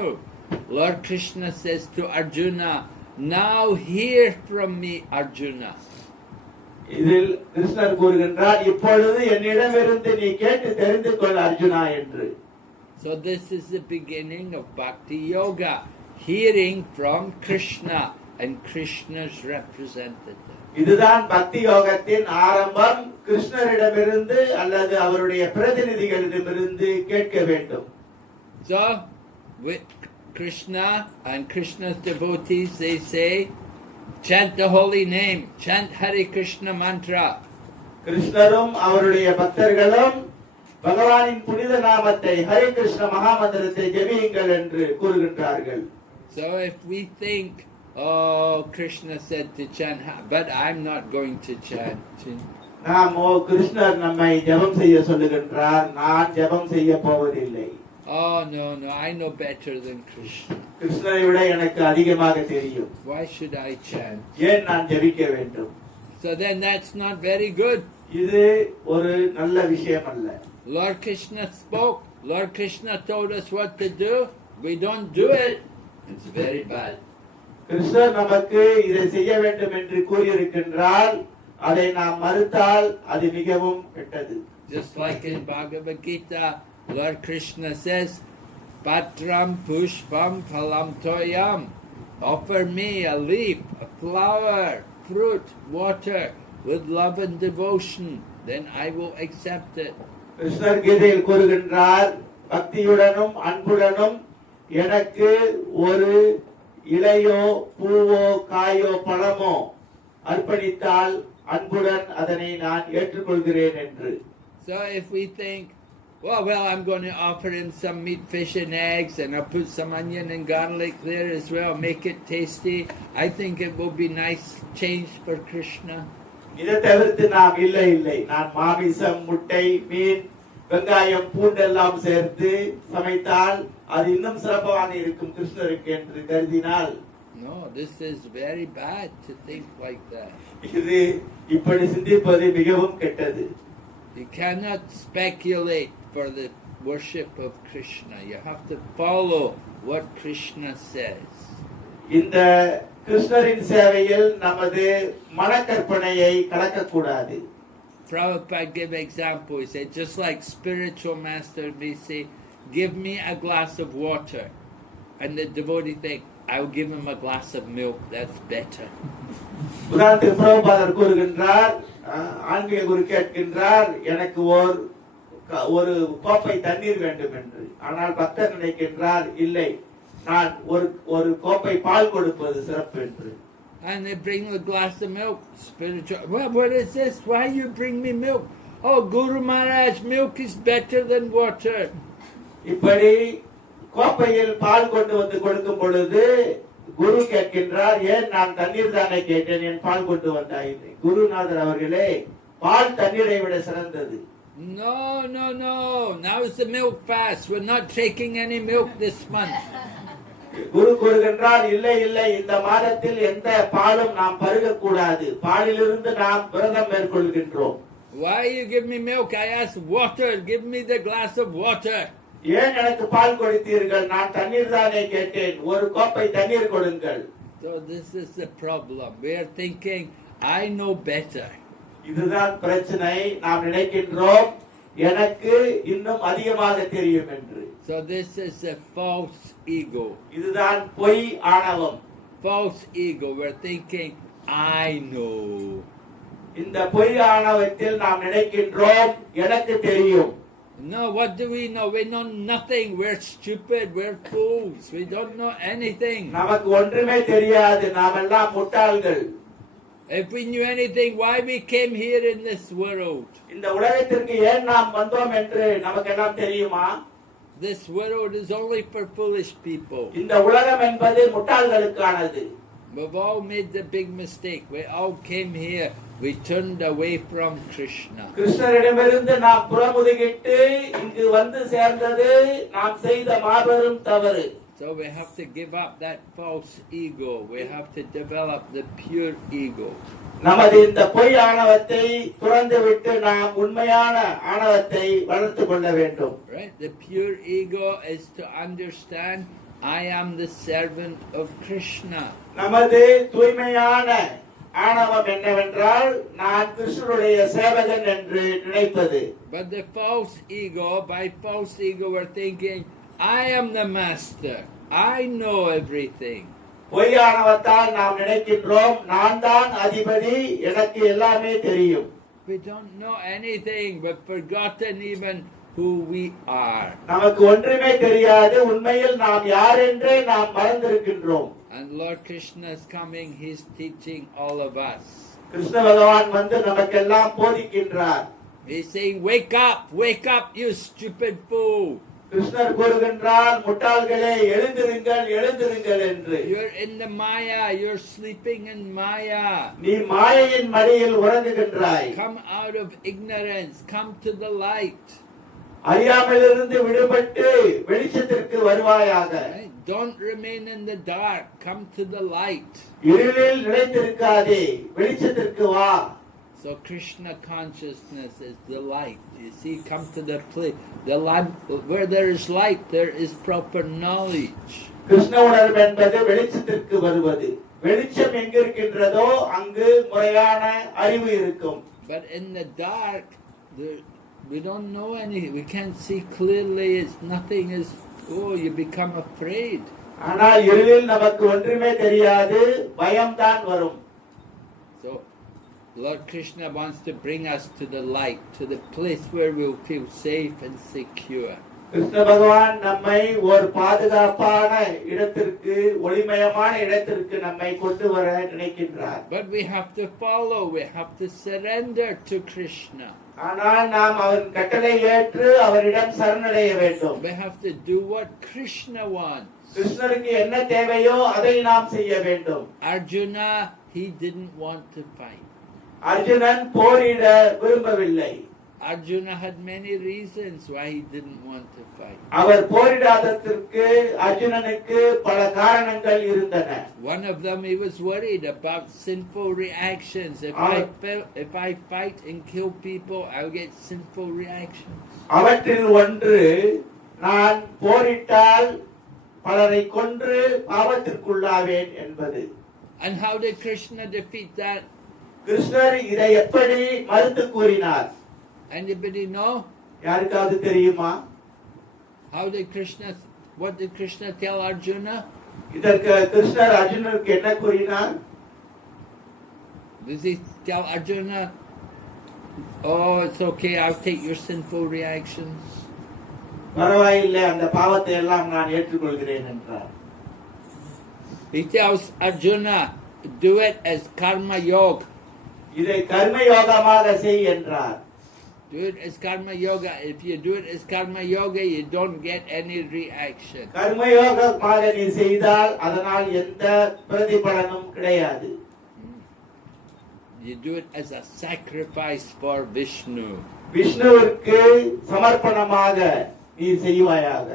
Lord Krishna says to Arjuna, now hear from me, Arjuna. இதில் கிருஷ்ணர் கூறுகின்றார், இப்பொழுது என்னிடமிருந்து நீ கேட்டு தெரிந்து கொள் அர்ஜுனா என்று. So this is the beginning of Bhakti Yoga, hearing from Krishna and Krishna's representative. இதுதான் பக்தி யோகத்தின் ஆரம்பம். கிருஷ்ணரிடமிருந்து அல்லது அவருடைய பிரதிநிதிகளிடமிருந்து கேட்க வேண்டும். So with Krishna and Krishna's devotees, they say, chant the holy name, chant Hare Krishna mantra. கிருஷ்ணரும் அவருடைய பக்தர்களும் பகவானின் புனித நாமத்தை ஹரே கிருஷ்ண மகாமந்திரத்தை ஜெபியுங்கள் என்று கூறுகின்றார்கள். So if we think, oh, Krishna said to chant, but I'm not going to chant. நாம் கிருஷ்ணர் நம்மை ஜெபம் செய்ய சொல்லுகின்றார், நான் ஜெபம் செய்ய போவதில்லை. Oh, no, no, I know better than Krishna. கிருஷ்ணரை விட எனக்கு அதிகமாக தெரியும். Why should I chant? ஏன் நான் ஜெபிக்க வேண்டும்? So then that's not very good. இது ஒரு நல்ல விஷயம் அல்ல. Lord Krishna spoke. Lord Krishna told us what to do. We don't do it. It's very bad. கிருஷ்ணர் நமக்கு இதை செய்ய வேண்டும் என்று கூறியிருக்கின்றால் அதை நாம் மறுத்தால் அது மிகவும் கெட்டது. Just like in Bhagavad Gita, Lord Krishna says, Patram pushpam phalam toyam. Offer me a leaf, a flower, fruit, water with love and devotion. Then I will accept it. கிருஷ்ணர் கீதையில் கூறுகின்றார், பக்தியுடனும் அன்புடனும் எனக்கு ஒரு இலையோ பூவோ காயோ பழமோ அர்ப்பணித்தால் அன்புடன் அதனை நான் ஏற்றுக்கொள்கிறேன் என்று. So if we think, well, I'm going to offer him some meat, fish and eggs, and I'll put some onion and garlic there as well, make it tasty. I think it will be nice change for Krishna. இதை தவிர்த்து நாம் இல்லை நான் மாமிசம், முட்டை, மீன், வெங்காயம், பூண்டெல்லாம் சேர்த்து சமைத்தால் அது இன்னும் சிறப்பாக இருக்கும் கிருஷ்ணருக்கு என்று கருதினால், No, this is very bad to think like that. இது இப்படி சிந்திப்பது மிகவும் கெட்டது. You cannot speculate for the worship of Krishna. You have to follow what Krishna says. இந்த கிருஷ்ணரின் சேவையில் நமது மனக்கற்பனையை கலக்கக்கூடாது. Prabhupada gave example. He said, just like spiritual master may say, give me a glass of water. And the devotee think, I'll give him a glass of milk, that's better. உதாரணத்துக்கு பிரபுபாதர் கூறுகின்றார், ஆன்மீக குரு கேட்கின்றார், எனக்கு ஒரு கோப்பை தண்ணீர் வேண்டும் என்று. ஆனால் பக்தர் நினைக்கின்றார், இல்லை, நான் ஒரு கோப்பை பால் கொடுப்பது சிறப்பு என்று. And they bring a glass of milk. Spiritual, well, what is this? Why you bring me milk? Oh, Guru Maharaj, milk is better than water. இப்படி கோப்பையில் பால் கொண்டு வந்து கொடுக்கும் பொழுது குரு கேட்கின்றார், ஏன் நான் தண்ணீர் தானே கேட்டேன், என் பால் கொண்டு வந்தாய். குருநாதர் அவர்களே, பால் தண்ணீரை விட சிறந்தது. No. Now is the milk fast. We're not taking any milk this month. குரு கூறுகின்றார், இல்லை இந்த மாதத்தில் எந்த பாலும் நாம் பருக கூடாது. பாலிலிருந்து நாம் விரதம் மேற்கொள்கின்றோம். Why you give me milk? I asked water. Give me the glass of water. ஏன் எனக்கு பால் கொடுத்தீர்கள்? நான் தண்ணீர் தானே கேட்டேன், ஒரு கோப்பை தண்ணீர் கொடுங்கள். So this is the problem. We are thinking, I know better. இதுதான் பிரச்சனை. நாம் நினைக்கின்றோம் எனக்கு இன்னும் அதிகமாக தெரியும் என்று. So this is a false ego. இதுதான் பொய் ஆணவம். False ego. We're thinking, I know. இந்த பொய் ஆணவத்தில் நாம் நினைக்கின்றோம் எனக்கு தெரியும். No, what do we know? We know nothing. We're stupid. We're fools. We don't know anything. நமக்கு ஒன்றுமே தெரியாது, நாம் எல்லாம் முட்டாள்கள். If we knew anything, why we came here in this world? இந்த உலகத்திற்கு ஏன் நாம் வந்தோம் என்று நமக்கெல்லாம் தெரியுமா? This world is only for foolish people. இந்த உலகம் என்பது முட்டாள்களுக்கானது. We've all made the big mistake. We all came here. We turned away from Krishna. கிருஷ்ணரிடமிருந்து நாம் புறமுதுகிட்டு இங்கு வந்து சேர்ந்தது நாம் செய்த மாபெரும் தவறு. So we have to give up that false ego. We have to develop the pure ego. நமது இந்த பொய் ஆணவத்தை துறந்துவிட்டு நாம் உண்மையான ஆணவத்தை வளர்த்துக் கொள்ள வேண்டும். Right? The pure ego is to understand I am the servant of Krishna. நமது தூய்மையான ஆணவம் என்னவென்றால் நான் கிருஷ்ணனுடைய சேவகன் என்று நினைப்பது. But the false ego, by false ego we're thinking I am the master. I know everything. பொய் ஆணவத்தால் நாம் நினைக்கின்றோம் நான் தான் அதிபதி, எனக்கு எல்லாமே தெரியும். We don't know anything. We've forgotten even who we are. நமக்கு ஒன்றுமே தெரியாது, உண்மையில் நாம் யார் என்றே நாம் மறந்திருக்கின்றோம். And Lord Krishna is coming. He's teaching all of us. Krishna பகவான் வந்து நமக்கெல்லாம் போதிக்கின்றார். He's saying, wake up, you stupid fool. கிருஷ்ணர் கூறுகின்றார், முட்டாள்களே எழுந்திருங்கள் என்று. You're in the Maya. You're sleeping in Maya. நீ மாயையின் மடியில் உறங்குகின்றாய். Come out of ignorance. Come to the light. அறியாமையிலிருந்து விடுபட்டு வெளிச்சத்திற்கு வருவாயாக. Right? Don't remain in the dark. Come to the light. இருளில் நிலைத்திருக்காதே, வெளிச்சத்திற்கு வா. So Krishna consciousness is the light. You see, come to the place. The light, where there is light, there is proper knowledge. Krishna உணர்வு என்பது வெளிச்சத்திற்கு வருவது. வெளிச்சம் எங்கு இருக்கின்றதோ அங்கு முறையான அறிவு இருக்கும். But in the dark, we don't know anything. We can't see clearly. It's nothing is. Oh, you become afraid. ஆனால் இருளில் நமக்கு ஒன்றுமே தெரியாது, பயம்தான் வரும். So Lord Krishna wants to bring us to the light, to the place where we'll feel safe and secure. Krishna பகவான் நம்மை ஒரு பாதுகாப்பான இடத்திற்கு, ஒளிமயமான இடத்திற்கு நம்மை கொண்டு வர நினைக்கின்றார். But we have to follow. We have to surrender to Krishna. ஆனால் நாம் அவரின் கட்டளை ஏற்று அவரிடம் சரணடைய வேண்டும். We have to do what Krishna wants. கிருஷ்ணருக்கு என்ன தேவையோ அதை நாம் செய்ய வேண்டும். Arjuna, he didn't want to fight. Arjunan போரிட விரும்பவில்லை. Arjuna had many reasons why he didn't want to fight. அவர் போரிடாததற்கு அர்ஜுனனுக்கு பல காரணங்கள் இருந்தன. One of them, he was worried about sinful reactions. If I fight and kill people, I'll get sinful reactions. அவற்றில் ஒன்று, நான் போரிட்டால் பலரை கொன்று பாவத்திற்குள்ளாவேன் என்பது. And how did Krishna defeat that? கிருஷ்ணர் இதை எப்படி மறுத்து கூறினார்? Anybody know? யாருக்காவது தெரியுமா? What did Krishna tell Arjuna? இதற்கு கிருஷ்ணர் அர்ஜுனனுக்கு என்ன கூறினார்? Does he tell Arjuna, oh, it's okay, I'll take your sinful reactions? பரவாயில்லை, அந்த பாவத்தை எல்லாம் நான் ஏற்றுக்கொள்கிறேன் என்றார். He tells Arjuna, do it as karma yoga. இதை கர்ம யோகமாக செய் என்றார். Do it as karma yoga. If you do it as karma yoga, you don't get any reaction. கர்ம யோகமாக நீ செய்தால் அதனால் எந்த பிரதிபலனும் கிடையாது. You do it as a sacrifice for Vishnu. விஷ்ணுவிற்கு சமர்ப்பணமாக நீ செய்வாயாக.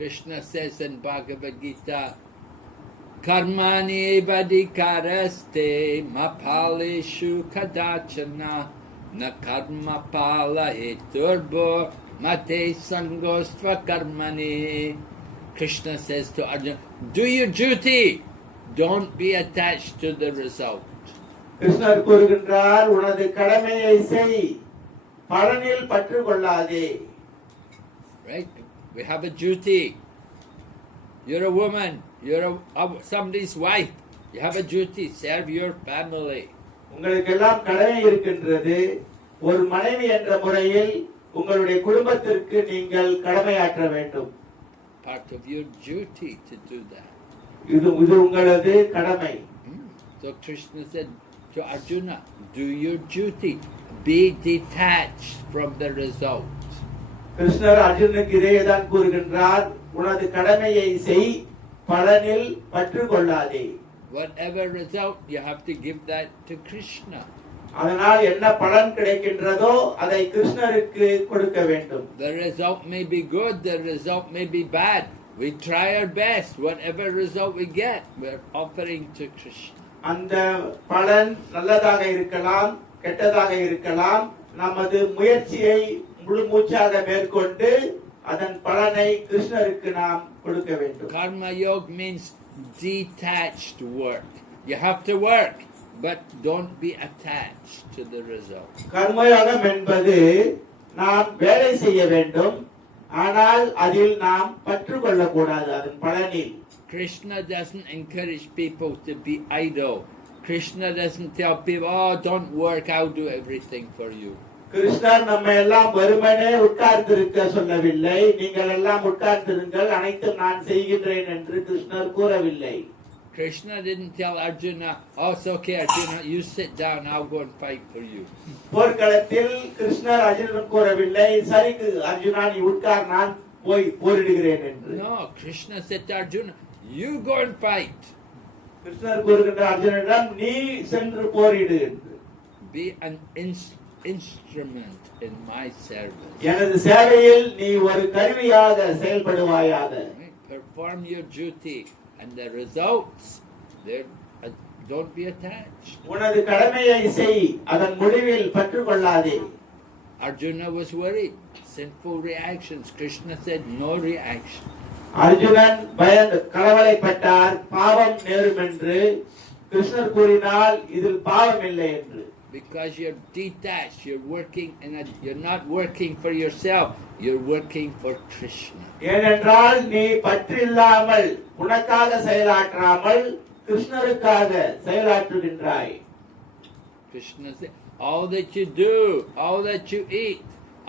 Krishna says in Bhagavad Gita, Karmani vadikaraste mapaleshu kadachana na karma pala heturbo mate sangostva karmani. Krishna says to Arjuna, do your duty. Don't be attached to the result. கிருஷ்ணர் கூறுகின்றார், உனது கடமையை செய், பலனில் பற்று கொள்ளாதே. Right? We have a duty. You're a woman. You're somebody's wife. You have a duty. Serve your family. உங்களுக்கு எல்லாம் கடமை இருக்கின்றது. ஒரு மனைவி என்ற முறையில் உங்களுடைய குடும்பத்திற்கு நீங்கள் கடமையாற்ற வேண்டும். Part of your duty to do that. இது உங்களது கடமை. So Krishna said to Arjuna, do your duty. Be detached from the result. கிருஷ்ணர் அர்ஜுனனுக்கு இதையேதான் கூறுகின்றார், உனது கடமையை செய், பலனில் பற்று கொள்ளாதே. Whatever result, you have to give that to Krishna. அதனால் என்ன பலன் கிடைக்கின்றதோ அதை கிருஷ்ணருக்கு கொடுக்க வேண்டும். The result may be good, the result may be bad. We try our best. Whatever result we get, we're offering to Krishna. அந்த பலன் நல்லதாக இருக்கலாம், கெட்டதாக இருக்கலாம். நமது முயற்சியை முழு மூச்சாக மேற்கொண்டு அதன் பலனை கிருஷ்ணருக்கு நாம் கொடுக்க வேண்டும். Karma yoga means detached work. You have to work, but don't be attached to the result. கர்மயோகம் என்பது நாம் வேலை செய்ய வேண்டும், ஆனால் அதில் நாம் பற்று கொள்ளக்கூடாது அதன் பலனில். Krishna doesn't encourage people to be idle. Krishna doesn't tell people, oh, don't work, I'll do everything for you. கிருஷ்ணர் நம்ம எல்லாம் வெறுமனே உட்கார்ந்திருக்க சொல்லவில்லை. நீங்கள் எல்லாம் உட்கார்ந்திருங்கள், அனைத்தும் நான் செய்கின்றேன் என்று கிருஷ்ணர் கூறவில்லை. Krishna didn't tell Arjuna, oh, it's okay, Arjuna, you sit down, I'll go and fight for you. போர்க்களத்தில் கிருஷ்ணர் அர்ஜுனன் கூறவில்லை, சரி அர்ஜுனா நீ உட்கார், நான் போய் போரிடுகிறேன் என்று. No, Krishna said to Arjuna, you go and fight. கிருஷ்ணர் கூறுகின்ற அர்ஜுனனிடம், நீ சென்று போரிடு என்று. Be an instrument in my service. எனது சேவையில் நீ ஒரு கருவியாக செயல்படுவாயாக. Right? Perform your duty, and the results, don't be attached. உனது கடமையை செய், அதன் முடிவில் பற்று கொள்ளாதே. Arjuna was worried. Sinful reactions. Krishna said no reaction. Arjunan கலவலைப்பட்டார், பாவம் நேரும் என்று. கிருஷ்ணர் கூறினால் இதில் பாவம் இல்லை என்று. Because you're detached, you're not working for yourself, you're working for Krishna. ஏனென்றால் நீ பற்றில்லாமல், உனக்காக செயலாற்றாமல் கிருஷ்ணருக்காக செயலாற்றுகின்றாய். Krishna said, all that you do, all that you eat,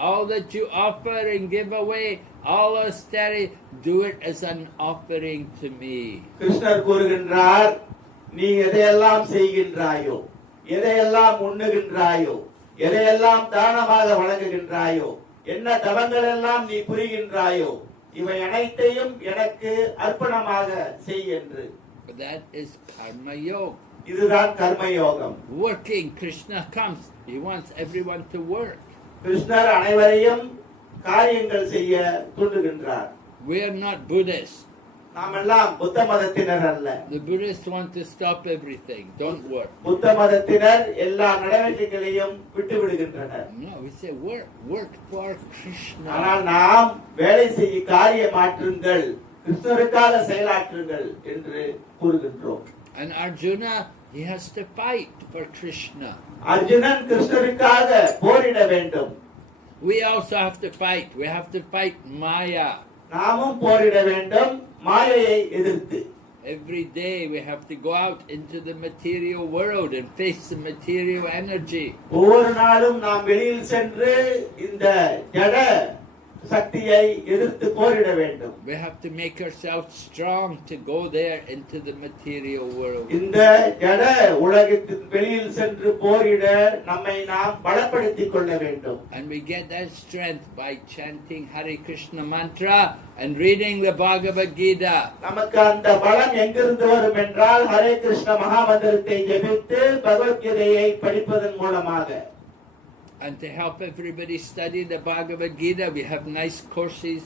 all that you offer and give away, all austerity, do it as an offering to me. கிருஷ்ணர் கூறுகின்றார், நீ எதையெல்லாம் செய்கின்றாயோ, எதையெல்லாம் உண்ணுகின்றாயோ, எதையெல்லாம் தானமாக வழங்குகின்றாயோ, என்ன தவங்கள் எல்லாம் நீ புரிகின்றாயோ, இவை அனைத்தையும் எனக்கு அர்ப்பணமாக செய் என்று. That is karma yoga. இதுதான் கர்மயோகம். Working, Krishna comes. He wants everyone to work. கிருஷ்ணர் அனைவரையும் காரியங்கள் செய்ய தூண்டுகின்றார். We are not Buddhists. நாம் எல்லாம் புத்த மதத்தினர் அல்ல. The Buddhists want to stop everything. Don't work. புத்த மதத்தினர் எல்லா நடவடிக்கைகளையும் விட்டு விடுகின்றனர். No, we say work for Krishna. ஆனால் நாம் வேலை செய்ய காரியமாற்றுங்கள், கிருஷ்ணருக்காக செயலாற்றுங்கள் என்று கூறுகின்றோம். And Arjuna, he has to fight for Krishna. Arjunan கிருஷ்ணருக்காக போரிட வேண்டும். We also have to fight. We have to fight Maya. நாமும் போரிட வேண்டும் மாயையை எதிர்த்து. Every day we have to go out into the material world and face the material energy. ஒவ்வொரு நாளும் நாம் வெளியில் சென்று இந்த ஜட சக்தியை எதிர்த்து போரிட வேண்டும். We have to make ourselves strong to go there into the material world. இந்த ஜட உலகத்தின் வெளியில் சென்று போரிட நம்மை நாம் பலப்படுத்திக் கொள்ள வேண்டும். And we get that strength by chanting Hare Krishna mantra and reading the Bhagavad Gita. நமக்கு அந்த பலம் எங்கிருந்து வரும் என்றால் ஹரே கிருஷ்ண மகாமந்திரத்தை ஜெபித்து பகவத்கீதையை படிப்பதன் மூலமாக. And to help everybody study the Bhagavad Gita, we have nice courses.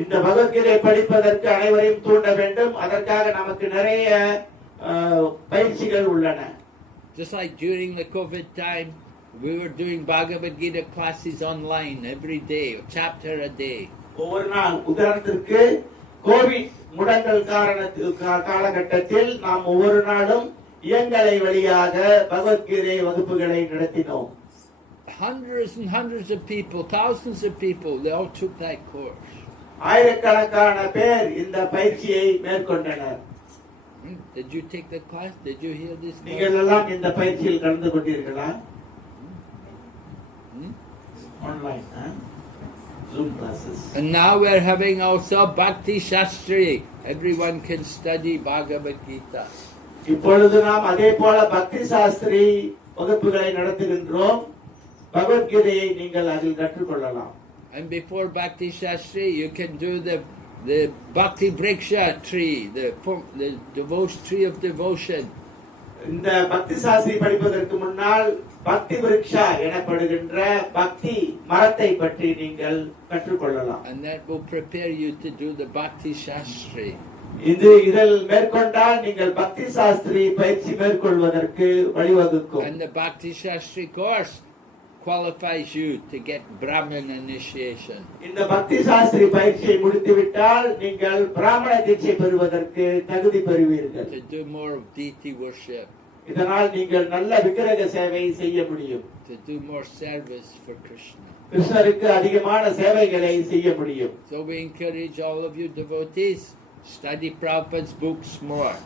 இந்த பகவத்கீதை படிப்பதற்கு அனைவரையும் தூண்ட வேண்டும். அதற்காக நமக்கு நிறைய பயிற்சிகள் உள்ளன. Just like during the COVID time, we were doing Bhagavad Gita classes online every day, a chapter a day. ஒவ்வொரு நாள் உதாரணத்திற்கு கோவிட் முடங்கல் காலகட்டத்தில் நாம் ஒவ்வொரு நாளும் இயங்கலை வழியாக பகவத்கீதை வகுப்புகளை நடத்தினோம். Hundreds and hundreds of people, thousands of people, they all took that course. ஆயிரக்கணக்கான பேர் இந்த பயிற்சியை மேற்கொண்டனர். Did you take the class? Did you hear this? நீங்கள் எல்லாம் இந்த பயிற்சியில் கலந்து கொண்டீர்களா? Online Zoom classes. And now we're having also Bhakti Shastri. Everyone can study Bhagavad Gita. இப்பொழுது நாம் அதே போல பக்தி சாஸ்திரி வகுப்புகளை நடத்துகின்றோம். பகவத்கீதையை நீங்கள் அதில் கற்றுக்கொள்ளலாம். And before Bhakti Shastri, you can do the Bhakti Vriksha tree, the tree of devotion. இந்த பக்தி சாஸ்திரி படிப்பதற்கு முன்னால் பக்தி விருக்ஷா எனப்படுகின்ற பக்தி மரத்தை பற்றி நீங்கள் கற்றுக்கொள்ளலாம். And that will prepare you to do the Bhakti Shastri. இதில் மேற்கொண்டால் நீங்கள் பக்தி சாஸ்திரி பயிற்சி மேற்கொள்வதற்கு வழிவகுக்கும். And the Bhakti Shastri course qualifies you to get Brahman initiation. இந்த பக்தி சாஸ்திரி பயிற்சியை முடித்துவிட்டால் நீங்கள் பிராமண தீட்சை பெறுவதற்கு தகுதி பெறுவீர்கள். To do more of deity worship. இதனால் நீங்கள் நல்ல விக்கிரக சேவை செய்ய முடியும். To do more service for Krishna. கிருஷ்ணருக்கு அதிகமான சேவைகளை செய்ய முடியும். So we encourage all of you devotees, study Prabhupada's books more.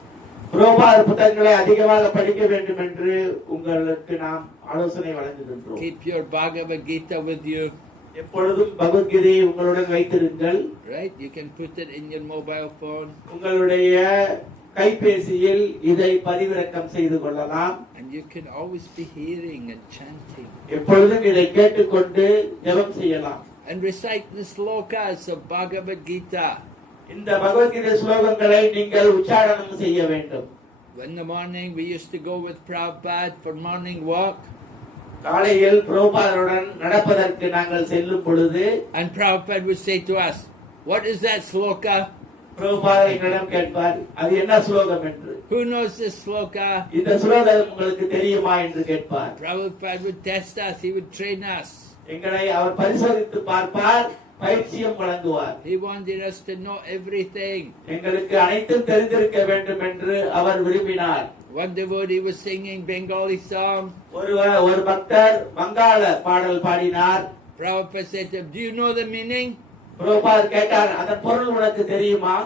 பிரபுபாதர் புத்தகங்களை அதிகமாக படிக்க வேண்டும் என்று உங்களுக்கு நாம் ஆலோசனை வழங்குகின்றோம். Keep your Bhagavad Gita with you. எப்பொழுதும் பகவத்கீதையை உங்களுடன் வைத்திருங்கள். Right? You can put it in your mobile phone. உங்களுடைய கைபேசியில் இதை பதிவிறக்கம் செய்து கொள்ளலாம். And you can always be hearing and chanting. எப்பொழுதும் இதை கேட்டுக்கொண்டு ஜெபம் செய்யலாம். And recite the slokas of Bhagavad Gita. இந்த பகவத்கீதை ஸ்லோகங்களை நீங்கள் உச்சாரணம் செய்ய வேண்டும். In the morning we used to go with Prabhupada for morning walk. காலையில் பிரபுபாதருடன் நடப்பதற்கு நாங்கள் செல்லும் பொழுது And Prabhupada would say to us, what is that sloka? பிரபுபாதர் எங்களிடம் கேட்பார், அது என்ன ஸ்லோகம் என்று. Who knows this sloka? இந்த ஸ்லோகம் உங்களுக்கு தெரியுமா என்று கேட்பார். Prabhupada would test us, he would train us. எங்களை அவர் பரிசோதித்து பார்ப்பார், பயிற்சியும் வழங்குவார். He wanted us to know everything. எங்களுக்கு அனைத்தும் தெரிந்திருக்க வேண்டும் என்று அவர் விரும்பினார். One devotee was singing Bengali song. ஒரு பக்தர் வங்காள பாடல் பாடினார். Prabhupada said to him, do you know the meaning? பிரபுபாதர் கேட்டார், அதன் பொருள் உனக்கு தெரியுமா?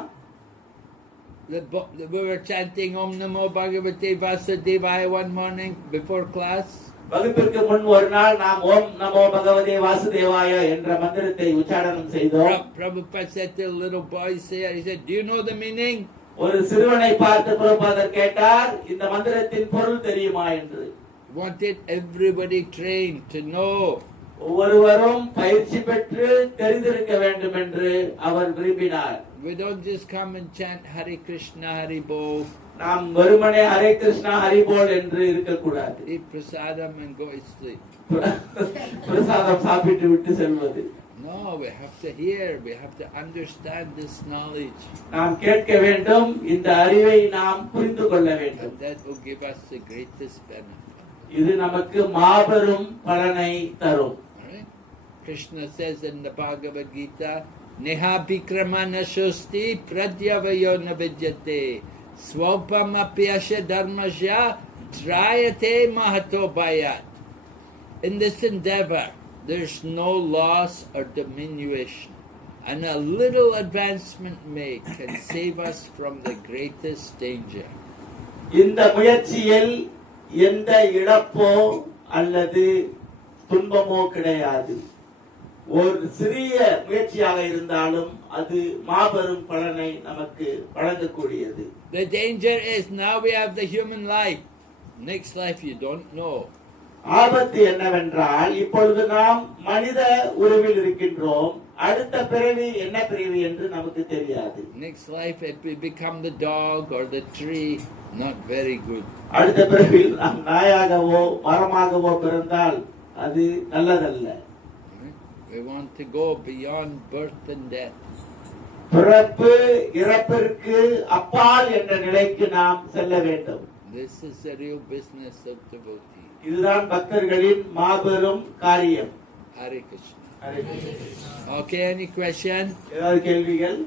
We were chanting Om Namo Bhagavate Vasudevaya one morning before class. வகுப்பிற்கு முன் ஒரு நாள் நாம் ஓம் நமோ பகவதே வாசுதேவாய என்ற மந்திரத்தை உச்சாரணம் செய்தோம். Prabhupada said to the little boys there, he said, do you know the meaning? ஒரு சிறுவனை பார்த்து பிரபுபாதர் கேட்டார், இந்த மந்திரத்தின் பொருள் தெரியுமா என்று. Wanted everybody trained to know. ஒவ்வொருவரும் பயிற்சி பெற்று தெரிந்திருக்க வேண்டும் என்று அவர் விரும்பினார். We don't just come and chant Hare Krishna, Hare Bol. நாம் வெறுமனே ஹரே கிருஷ்ணா ஹரி போல் என்று இருக்கக்கூடாது. Eat prasadam and go to sleep. பிரசாதம் சாப்பிட்டு விட்டு செல்வது. No, we have to hear, we have to understand this knowledge. நாம் கேட்க வேண்டும், இந்த அறிவை நாம் புரிந்து கொள்ள வேண்டும். And that will give us the greatest benefit. இது நமக்கு மாபெரும் பலனை தரும். Alright? Krishna says in the Bhagavad Gita, Neha Bikramana Shusti Pradyavayo Navidyate Swapam Apyasha Dharmasya Trayate Mahato Bhayat. In this endeavor, there's no loss or diminution, and a little advancement made can save us from the greatest danger. இந்த முயற்சியில் எந்த இழப்போ அல்லது துன்பமோ கிடையாது. ஒரு சிறிய முயற்சியாக இருந்தாலும் அது மாபெரும் பலனை நமக்கு வழங்கக்கூடியது. The danger is now we have the human life. Next life you don't know. ஆபத்து என்னவென்றால் இப்பொழுது நாம் மனித உருவில் இருக்கின்றோம். அடுத்த பிறவி என்ன பிறவி என்று நமக்கு தெரியாது. Next life if we become the dog or the tree, not very good. அடுத்த பிறவியில் நாம் நாயாகவோ மரமாகவோ பிறந்தால் அது நல்லதல்ல. We want to go beyond birth and death. பிறப்பு இறப்பிற்கு அப்பால் என்ற நிலைக்கு நாம் செல்ல வேண்டும். This is the real business of devotees. இதுதான் பக்தர்களின் மாபெரும் காரியம். Hare Krishna. Hare Krishna. Okay, any question? ஏதாவது கேள்விகள்?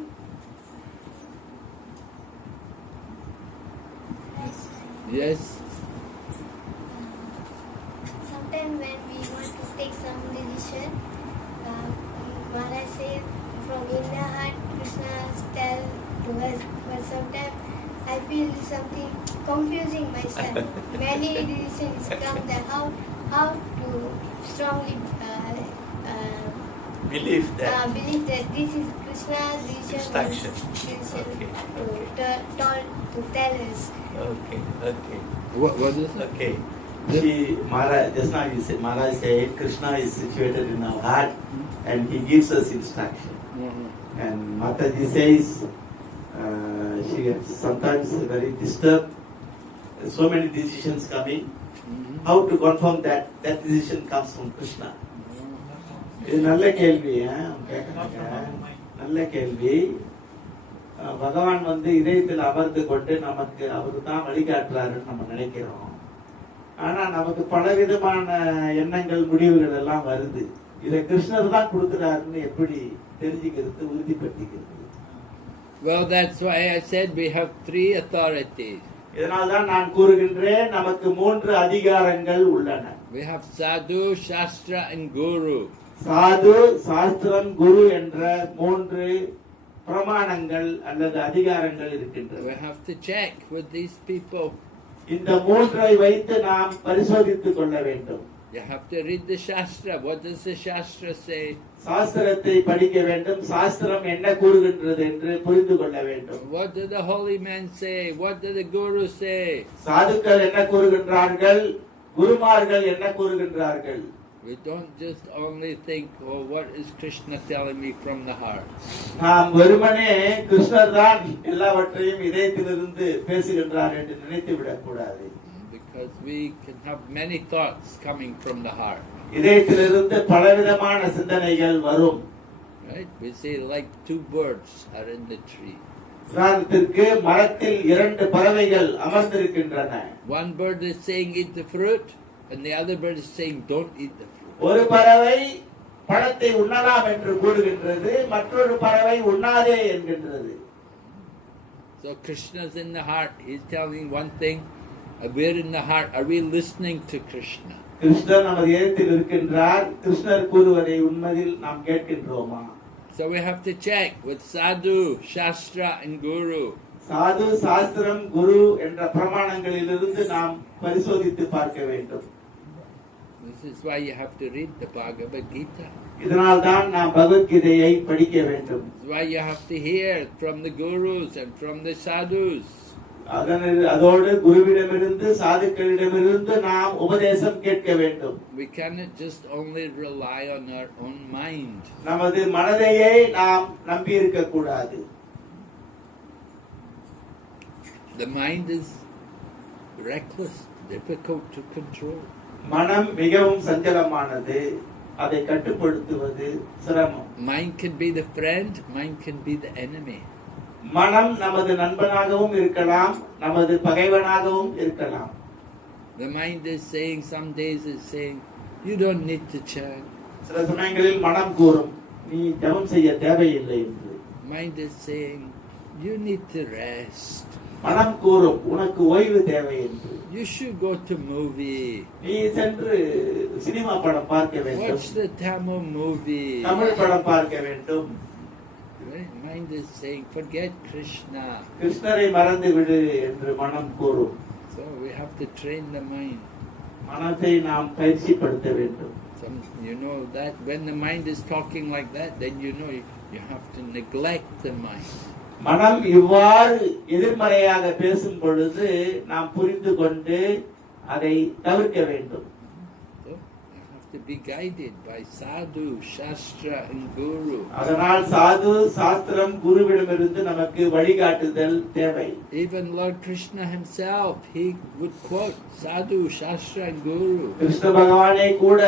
Yes? Sometimes when we want to take some decision, Maharaj says from in the heart Krishna tell to us, but sometimes I feel something confusing myself. Many decisions come that how to strongly Believe believe that this is Krishna's decision Instruction. to tell us. Okay. What is it? Okay. Maharaj, just now you said, Maharaj said Krishna is situated in our heart and he gives us instruction. And Mataji says she gets sometimes very disturbed. So many decisions coming. How to confirm that decision comes from Krishna? இது நல்ல கேள்வி. நல்ல கேள்வி. பகவான் இதயத்தில் அமர்ந்து கொண்டு நமக்கு அவரு தான் வழிகாட்டுறாருன்னு நம்ம நினைக்கிறோம். ஆனா நமக்கு பலவிதமான எண்ணங்கள் முடிவுகள் எல்லாம் வருது. இதை கிருஷ்ணர் தான் கொடுக்கிறாருன்னு எப்படி தெரிஞ்சுக்கிறது, உறுதிப்படுத்திக்கிறது? Well, that's why I said we have 3 authorities. இதனால்தான் நான் கூறுகின்றேன், நமக்கு 3 அதிகாரங்கள் உள்ளன. We have Sadhu, Shastra and Guru. சாது, சாஸ்திரம், குரு என்ற 3 பிரமாணங்கள் அல்லது அதிகாரங்கள் இருக்கின்றன. We have to check with these people. இந்த 3ஐ வைத்து நாம் பரிசோதித்துக் கொள்ள வேண்டும். You have to read the Shastra. What does the Shastra say? சாஸ்திரத்தை படிக்க வேண்டும். சாஸ்திரம் என்ன கூறுகின்றது என்று புரிந்து கொள்ள வேண்டும். What do the holy men say? What do the gurus say? சாதுக்கள் என்ன கூறுகின்றார்கள், குருமார்கள் என்ன கூறுகின்றார்கள்? We don't just only think, oh, what is Krishna telling me from the heart? நாம் வெறுமனே கிருஷ்ணர் தான் எல்லாவற்றையும் இதயத்திலிருந்து பேசுகின்றார் என்று நினைத்து விடக்கூடாது. because we can have many thoughts coming from the heart. இதயத்திலிருந்து பலவிதமான சிந்தனைகள் வரும். Right? We say like two birds are in the tree. உதாரணத்திற்கு மரத்தில் 2 பறவைகள் அமர்ந்திருக்கின்றன. One bird is saying eat the fruit, and the other bird is saying don't eat the fruit. ஒரு பறவை பழத்தை உண்ணலாம் என்று கூறுகின்றது, மற்றொரு பறவை உண்ணாதே என்கின்றது. So Krishna's in the heart. He's telling one thing. We're in the heart. Are we listening to Krishna? கிருஷ்ணர் நமது இதயத்தில் இருக்கின்றார். கிருஷ்ணர் கூறுவதை உண்மையில் நாம் கேட்கின்றோமா? So we have to check with sadhu, shastra and guru. சாது, சாஸ்திரம், குரு என்ற பிரமாணங்களிலிருந்து நாம் பரிசோதித்து பார்க்க வேண்டும். This is why you have to read the Bhagavad Gita. இதனால் தான் நாம் பகவத்கீதையை படிக்க வேண்டும். This is why you have to hear from the gurus and from the sadhus. அதோடு குருவிடமிருந்து சாதுக்களிடமிருந்து நாம் உபதேசம் கேட்க வேண்டும். We cannot just only rely on our own mind. நமது மனதையே நாம் நம்பி இருக்க கூடாது. The mind is reckless, difficult to control. மனம் மிகவும் சஞ்சலமானது, அதை கட்டுப்படுத்துவது சிரமம். Mind can be the friend, mind can be the enemy. மனம் நமது நண்பனாகவும் இருக்கலாம், நமது பகைவனாகவும் இருக்கலாம். The mind is saying, some days is saying, you don't need to chant. சில சமயங்களில் மனம் கூறும், நீ ஜெபம் செய்ய தேவையில்லை என்று. Mind is saying, you need to rest. மனம் கூறும், உனக்கு ஓய்வு தேவை என்று. You should go to movie. நீ சென்று சினிமா படம் பார்க்க வேண்டும், Watch the Tamil movie. Tamil படம் பார்க்க வேண்டும். Right? Mind is saying, forget Krishna. கிருஷ்ணரை மறந்து விடு என்று மனம் கூறும். So we have to train the mind. மனத்தை நாம் பயிற்சிப்படுத்த வேண்டும். You know that when the mind is talking like that, then you know you have to neglect the mind. மனம் இவ்வாறு எதிர்மறையாக பேசும் பொழுது நாம் புரிந்து கொண்டு அதை தவிர்க்க வேண்டும். So you have to be guided by sadhu, shastra and guru. அதனால் சாது, சாஸ்திரம், குருவிடமிருந்து நமக்கு வழிகாட்டுதல் தேவை. Even Lord Krishna himself, he would quote sadhu, shastra and guru. Krishna பகவானே கூட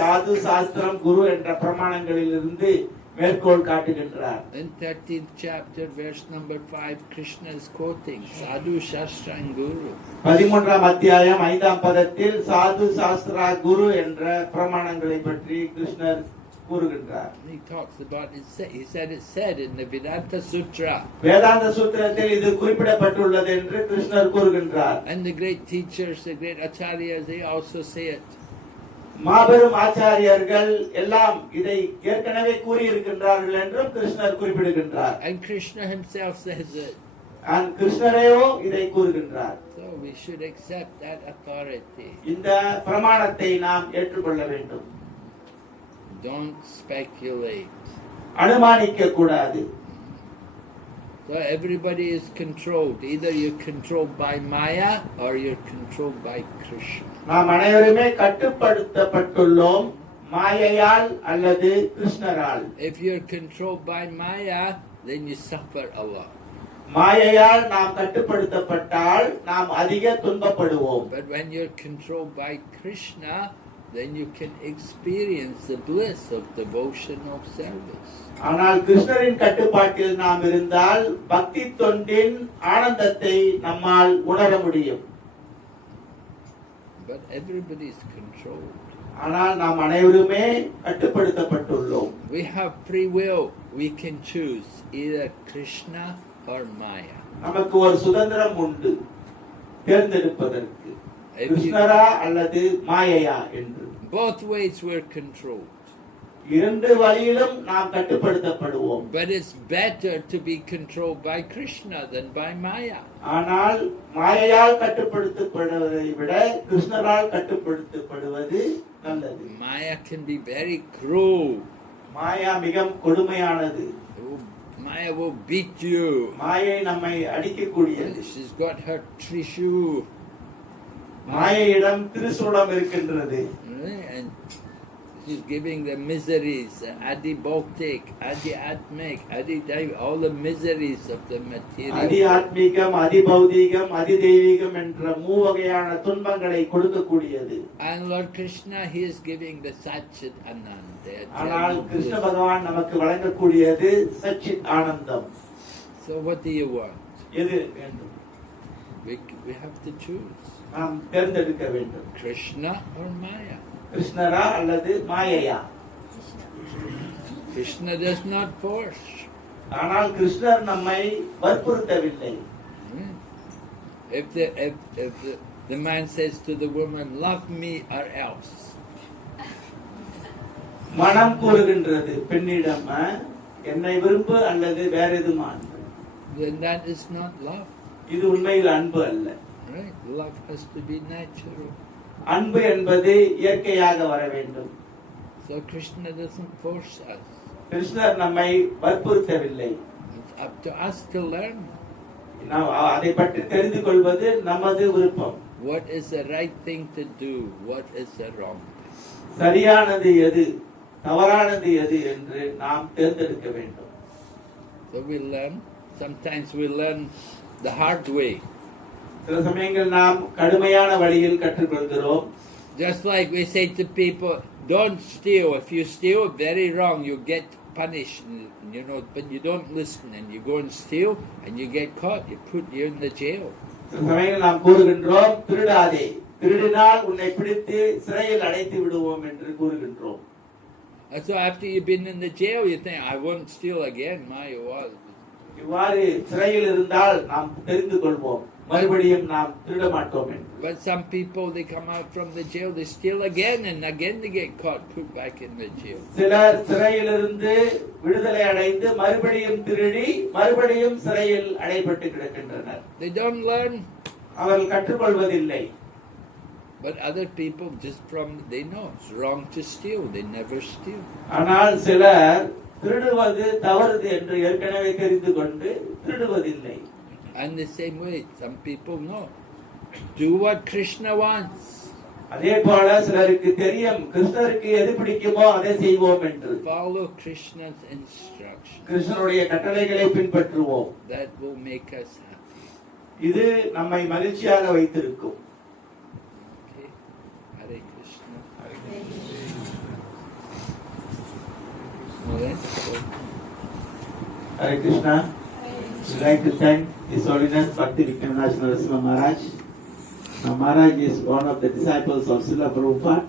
சாது, சாஸ்திரம், குரு என்ற பிரமாணங்களிலிருந்து மேற்கோள் காட்டுகின்றார். In 13th chapter, verse number 5, Krishna is quoting sadhu, shastra and guru. 13ஆம் அத்தியாயம் 5ஆம் பதத்தில் சாது, சாஸ்திரா, குரு என்ற பிரமாணங்களை பற்றி கிருஷ்ணர் கூறுகின்றார். He talks about it. He said it said in the Vedanta Sutra. வேதாந்த சூத்திரத்தில் இது குறிப்பிடப்பட்டுள்ளது என்று கிருஷ்ணர் கூறுகின்றார். And the great teachers, the great acharyas, they also say it. மாபெரும் ஆச்சாரியர்கள் எல்லாம் இதை ஏற்கனவே கூறியிருக்கின்றார்கள் என்றும் கிருஷ்ணர் குறிப்பிடுகின்றார். And Krishna himself says it. கிருஷ்ணரேயோ இதை கூறுகின்றார். So we should accept that authority. இந்த பிரமாணத்தை நாம் ஏற்றுக்கொள்ள வேண்டும். Don't speculate. அனுமானிக்க கூடாது. So everybody is controlled. Either you're controlled by Maya or you're controlled by Krishna. நாம் அனைவருமே கட்டுப்படுத்தப்பட்டுள்ளோம், மாயையால் அல்லது கிருஷ்ணரால். If you're controlled by Maya, then you suffer a lot. மாயையால் நாம் கட்டுப்படுத்தப்பட்டால் நாம் அதிக துன்பப்படுவோம். But when you're controlled by Krishna, then you can experience the bliss of devotional service. ஆனால் கிருஷ்ணரின் கட்டுப்பாட்டில் நாம் இருந்தால் பக்தி தொண்டின் ஆனந்தத்தை நம்மால் உணர முடியும். But everybody is controlled. ஆனால் நாம் அனைவருமே கட்டுப்படுத்தப்பட்டுள்ளோம். We have free will. We can choose either Krishna or Maya. நமக்கு ஒரு சுதந்திரம் உண்டு தேர்ந்தெடுப்பதற்கு, கிருஷ்ணரா அல்லது மாயையா என்று. Both ways we're controlled. இரண்டு வழியிலும் நாம் கட்டுப்படுத்தப்படுவோம். But it's better to be controlled by Krishna than by Maya. ஆனால் மாயையால் கட்டுப்படுத்தப்படுவதை விட கிருஷ்ணரால் கட்டுப்படுத்தப்படுவது நல்லது. Maya can be very cruel. மாயா மிகவும் கொடுமையானது. Maya will beat you. மாயை நம்மை அடிக்கக்கூடியது. She's got her trishul. மாயையிடம் திரிசூலம் இருக்கின்றது. And He's giving the miseries, Adi Bhautik, Adi Atmik, Adi Daiv, all the miseries of the material. அதி ஆத்மீகம் அதிபௌதீகம் அதிதெய்வீகம் என்ற மூவகையான துன்பங்களை கொடுக்கக்கூடியது. And Lord Krishna, He is giving the Satchit Ananda. ஆனால் கிருஷ்ண பகவான் நமக்கு வழங்கக்கூடியது சச்சித் ஆனந்தம். So what do you want? எது வேண்டும்? We have to choose. நாம் தேர்ந்தெடுக்க வேண்டும். Krishna or Maya? கிருஷ்ணரா அல்லது மாயையா? Krishna does not force. ஆனால் கிருஷ்ணர் நம்மை வற்புறுத்தவில்லை. Hmm? If the man says to the woman, love me or else. மனம் கூறுகின்றது பெண்ணிடம் என்னை விரும்பு அல்லது வேற எதுவும் அன்பு. Then that is not love. இது உண்மையில் அன்பு அல்ல. Right? Love has to be natural. அன்பு என்பது இயற்கையாக வர வேண்டும். So Krishna doesn't force us. கிருஷ்ணர் நம்மை வற்புறுத்தவில்லை. It's up to us to learn. நாம் அதை பற்றி தெரிந்து கொள்வது நமது விருப்பம். What is the right thing to do? What is the wrong thing? சரியானது எது தவறானது எது என்று நாம் தேர்ந்தெடுக்க வேண்டும். So we learn. Sometimes we learn the hard way. சில சமயங்கள் நாம் கடுமையான வழியில் கற்றுக்கொள்கிறோம். Just like we say to people, don't steal. If you steal, very wrong. You get punished, you know. But you don't listen, and you go and steal, and you get caught. You put you in the jail. சில சமயங்கள் நாம் கூறுகின்றோம் திருடாதே, திருடினால் உன்னை பிடித்து சிறையில் அடைத்து விடுவோம் என்று கூறுகின்றோம். And so after you've been in the jail, you think, I won't steal again. My was. இவ்வாறு சிறையில் இருந்தால் நாம் தெரிந்து கொள்வோம் மறுபடியும் நாம் திருட மாட்டோம் என்று. But some people, they come out from the jail, they steal again, and again they get caught, put back in the jail. சிலர் சிறையிலிருந்து விடுதலை அடைந்து மறுபடியும் திருடி மறுபடியும் சிறையில் அடைபட்டு கிடக்கின்றனர். They don't learn. அவர்கள் கற்றுக்கொள்வதில்லை. But other people, just from, they know it's wrong to steal. They never steal. ஆனால் சிலர் திருடுவது தவறு என்று ஏற்கனவே தெரிந்து கொண்டு திருடுவதில்லை. And the same way, some people know. Do what Krishna wants. அதே போல சிலருக்கு தெரியும் கிருஷ்ணருக்கு எது பிடிக்குமோ அதை செய்வோம் என்று. Follow Krishna's instruction. கிருஷ்ணனுடைய கட்டளைகளை பின்பற்றுவோம். That will make us happy. இது நம்மை மகிழ்ச்சியாக வைத்திருக்கும். Okay? Hare Krishna. Well, that's good. Hare Krishna. We'd like to thank His Holiness Bhakti Vikrama Narasimha Maharaj. Now Maharaj is one of the disciples of Srila Prabhupada.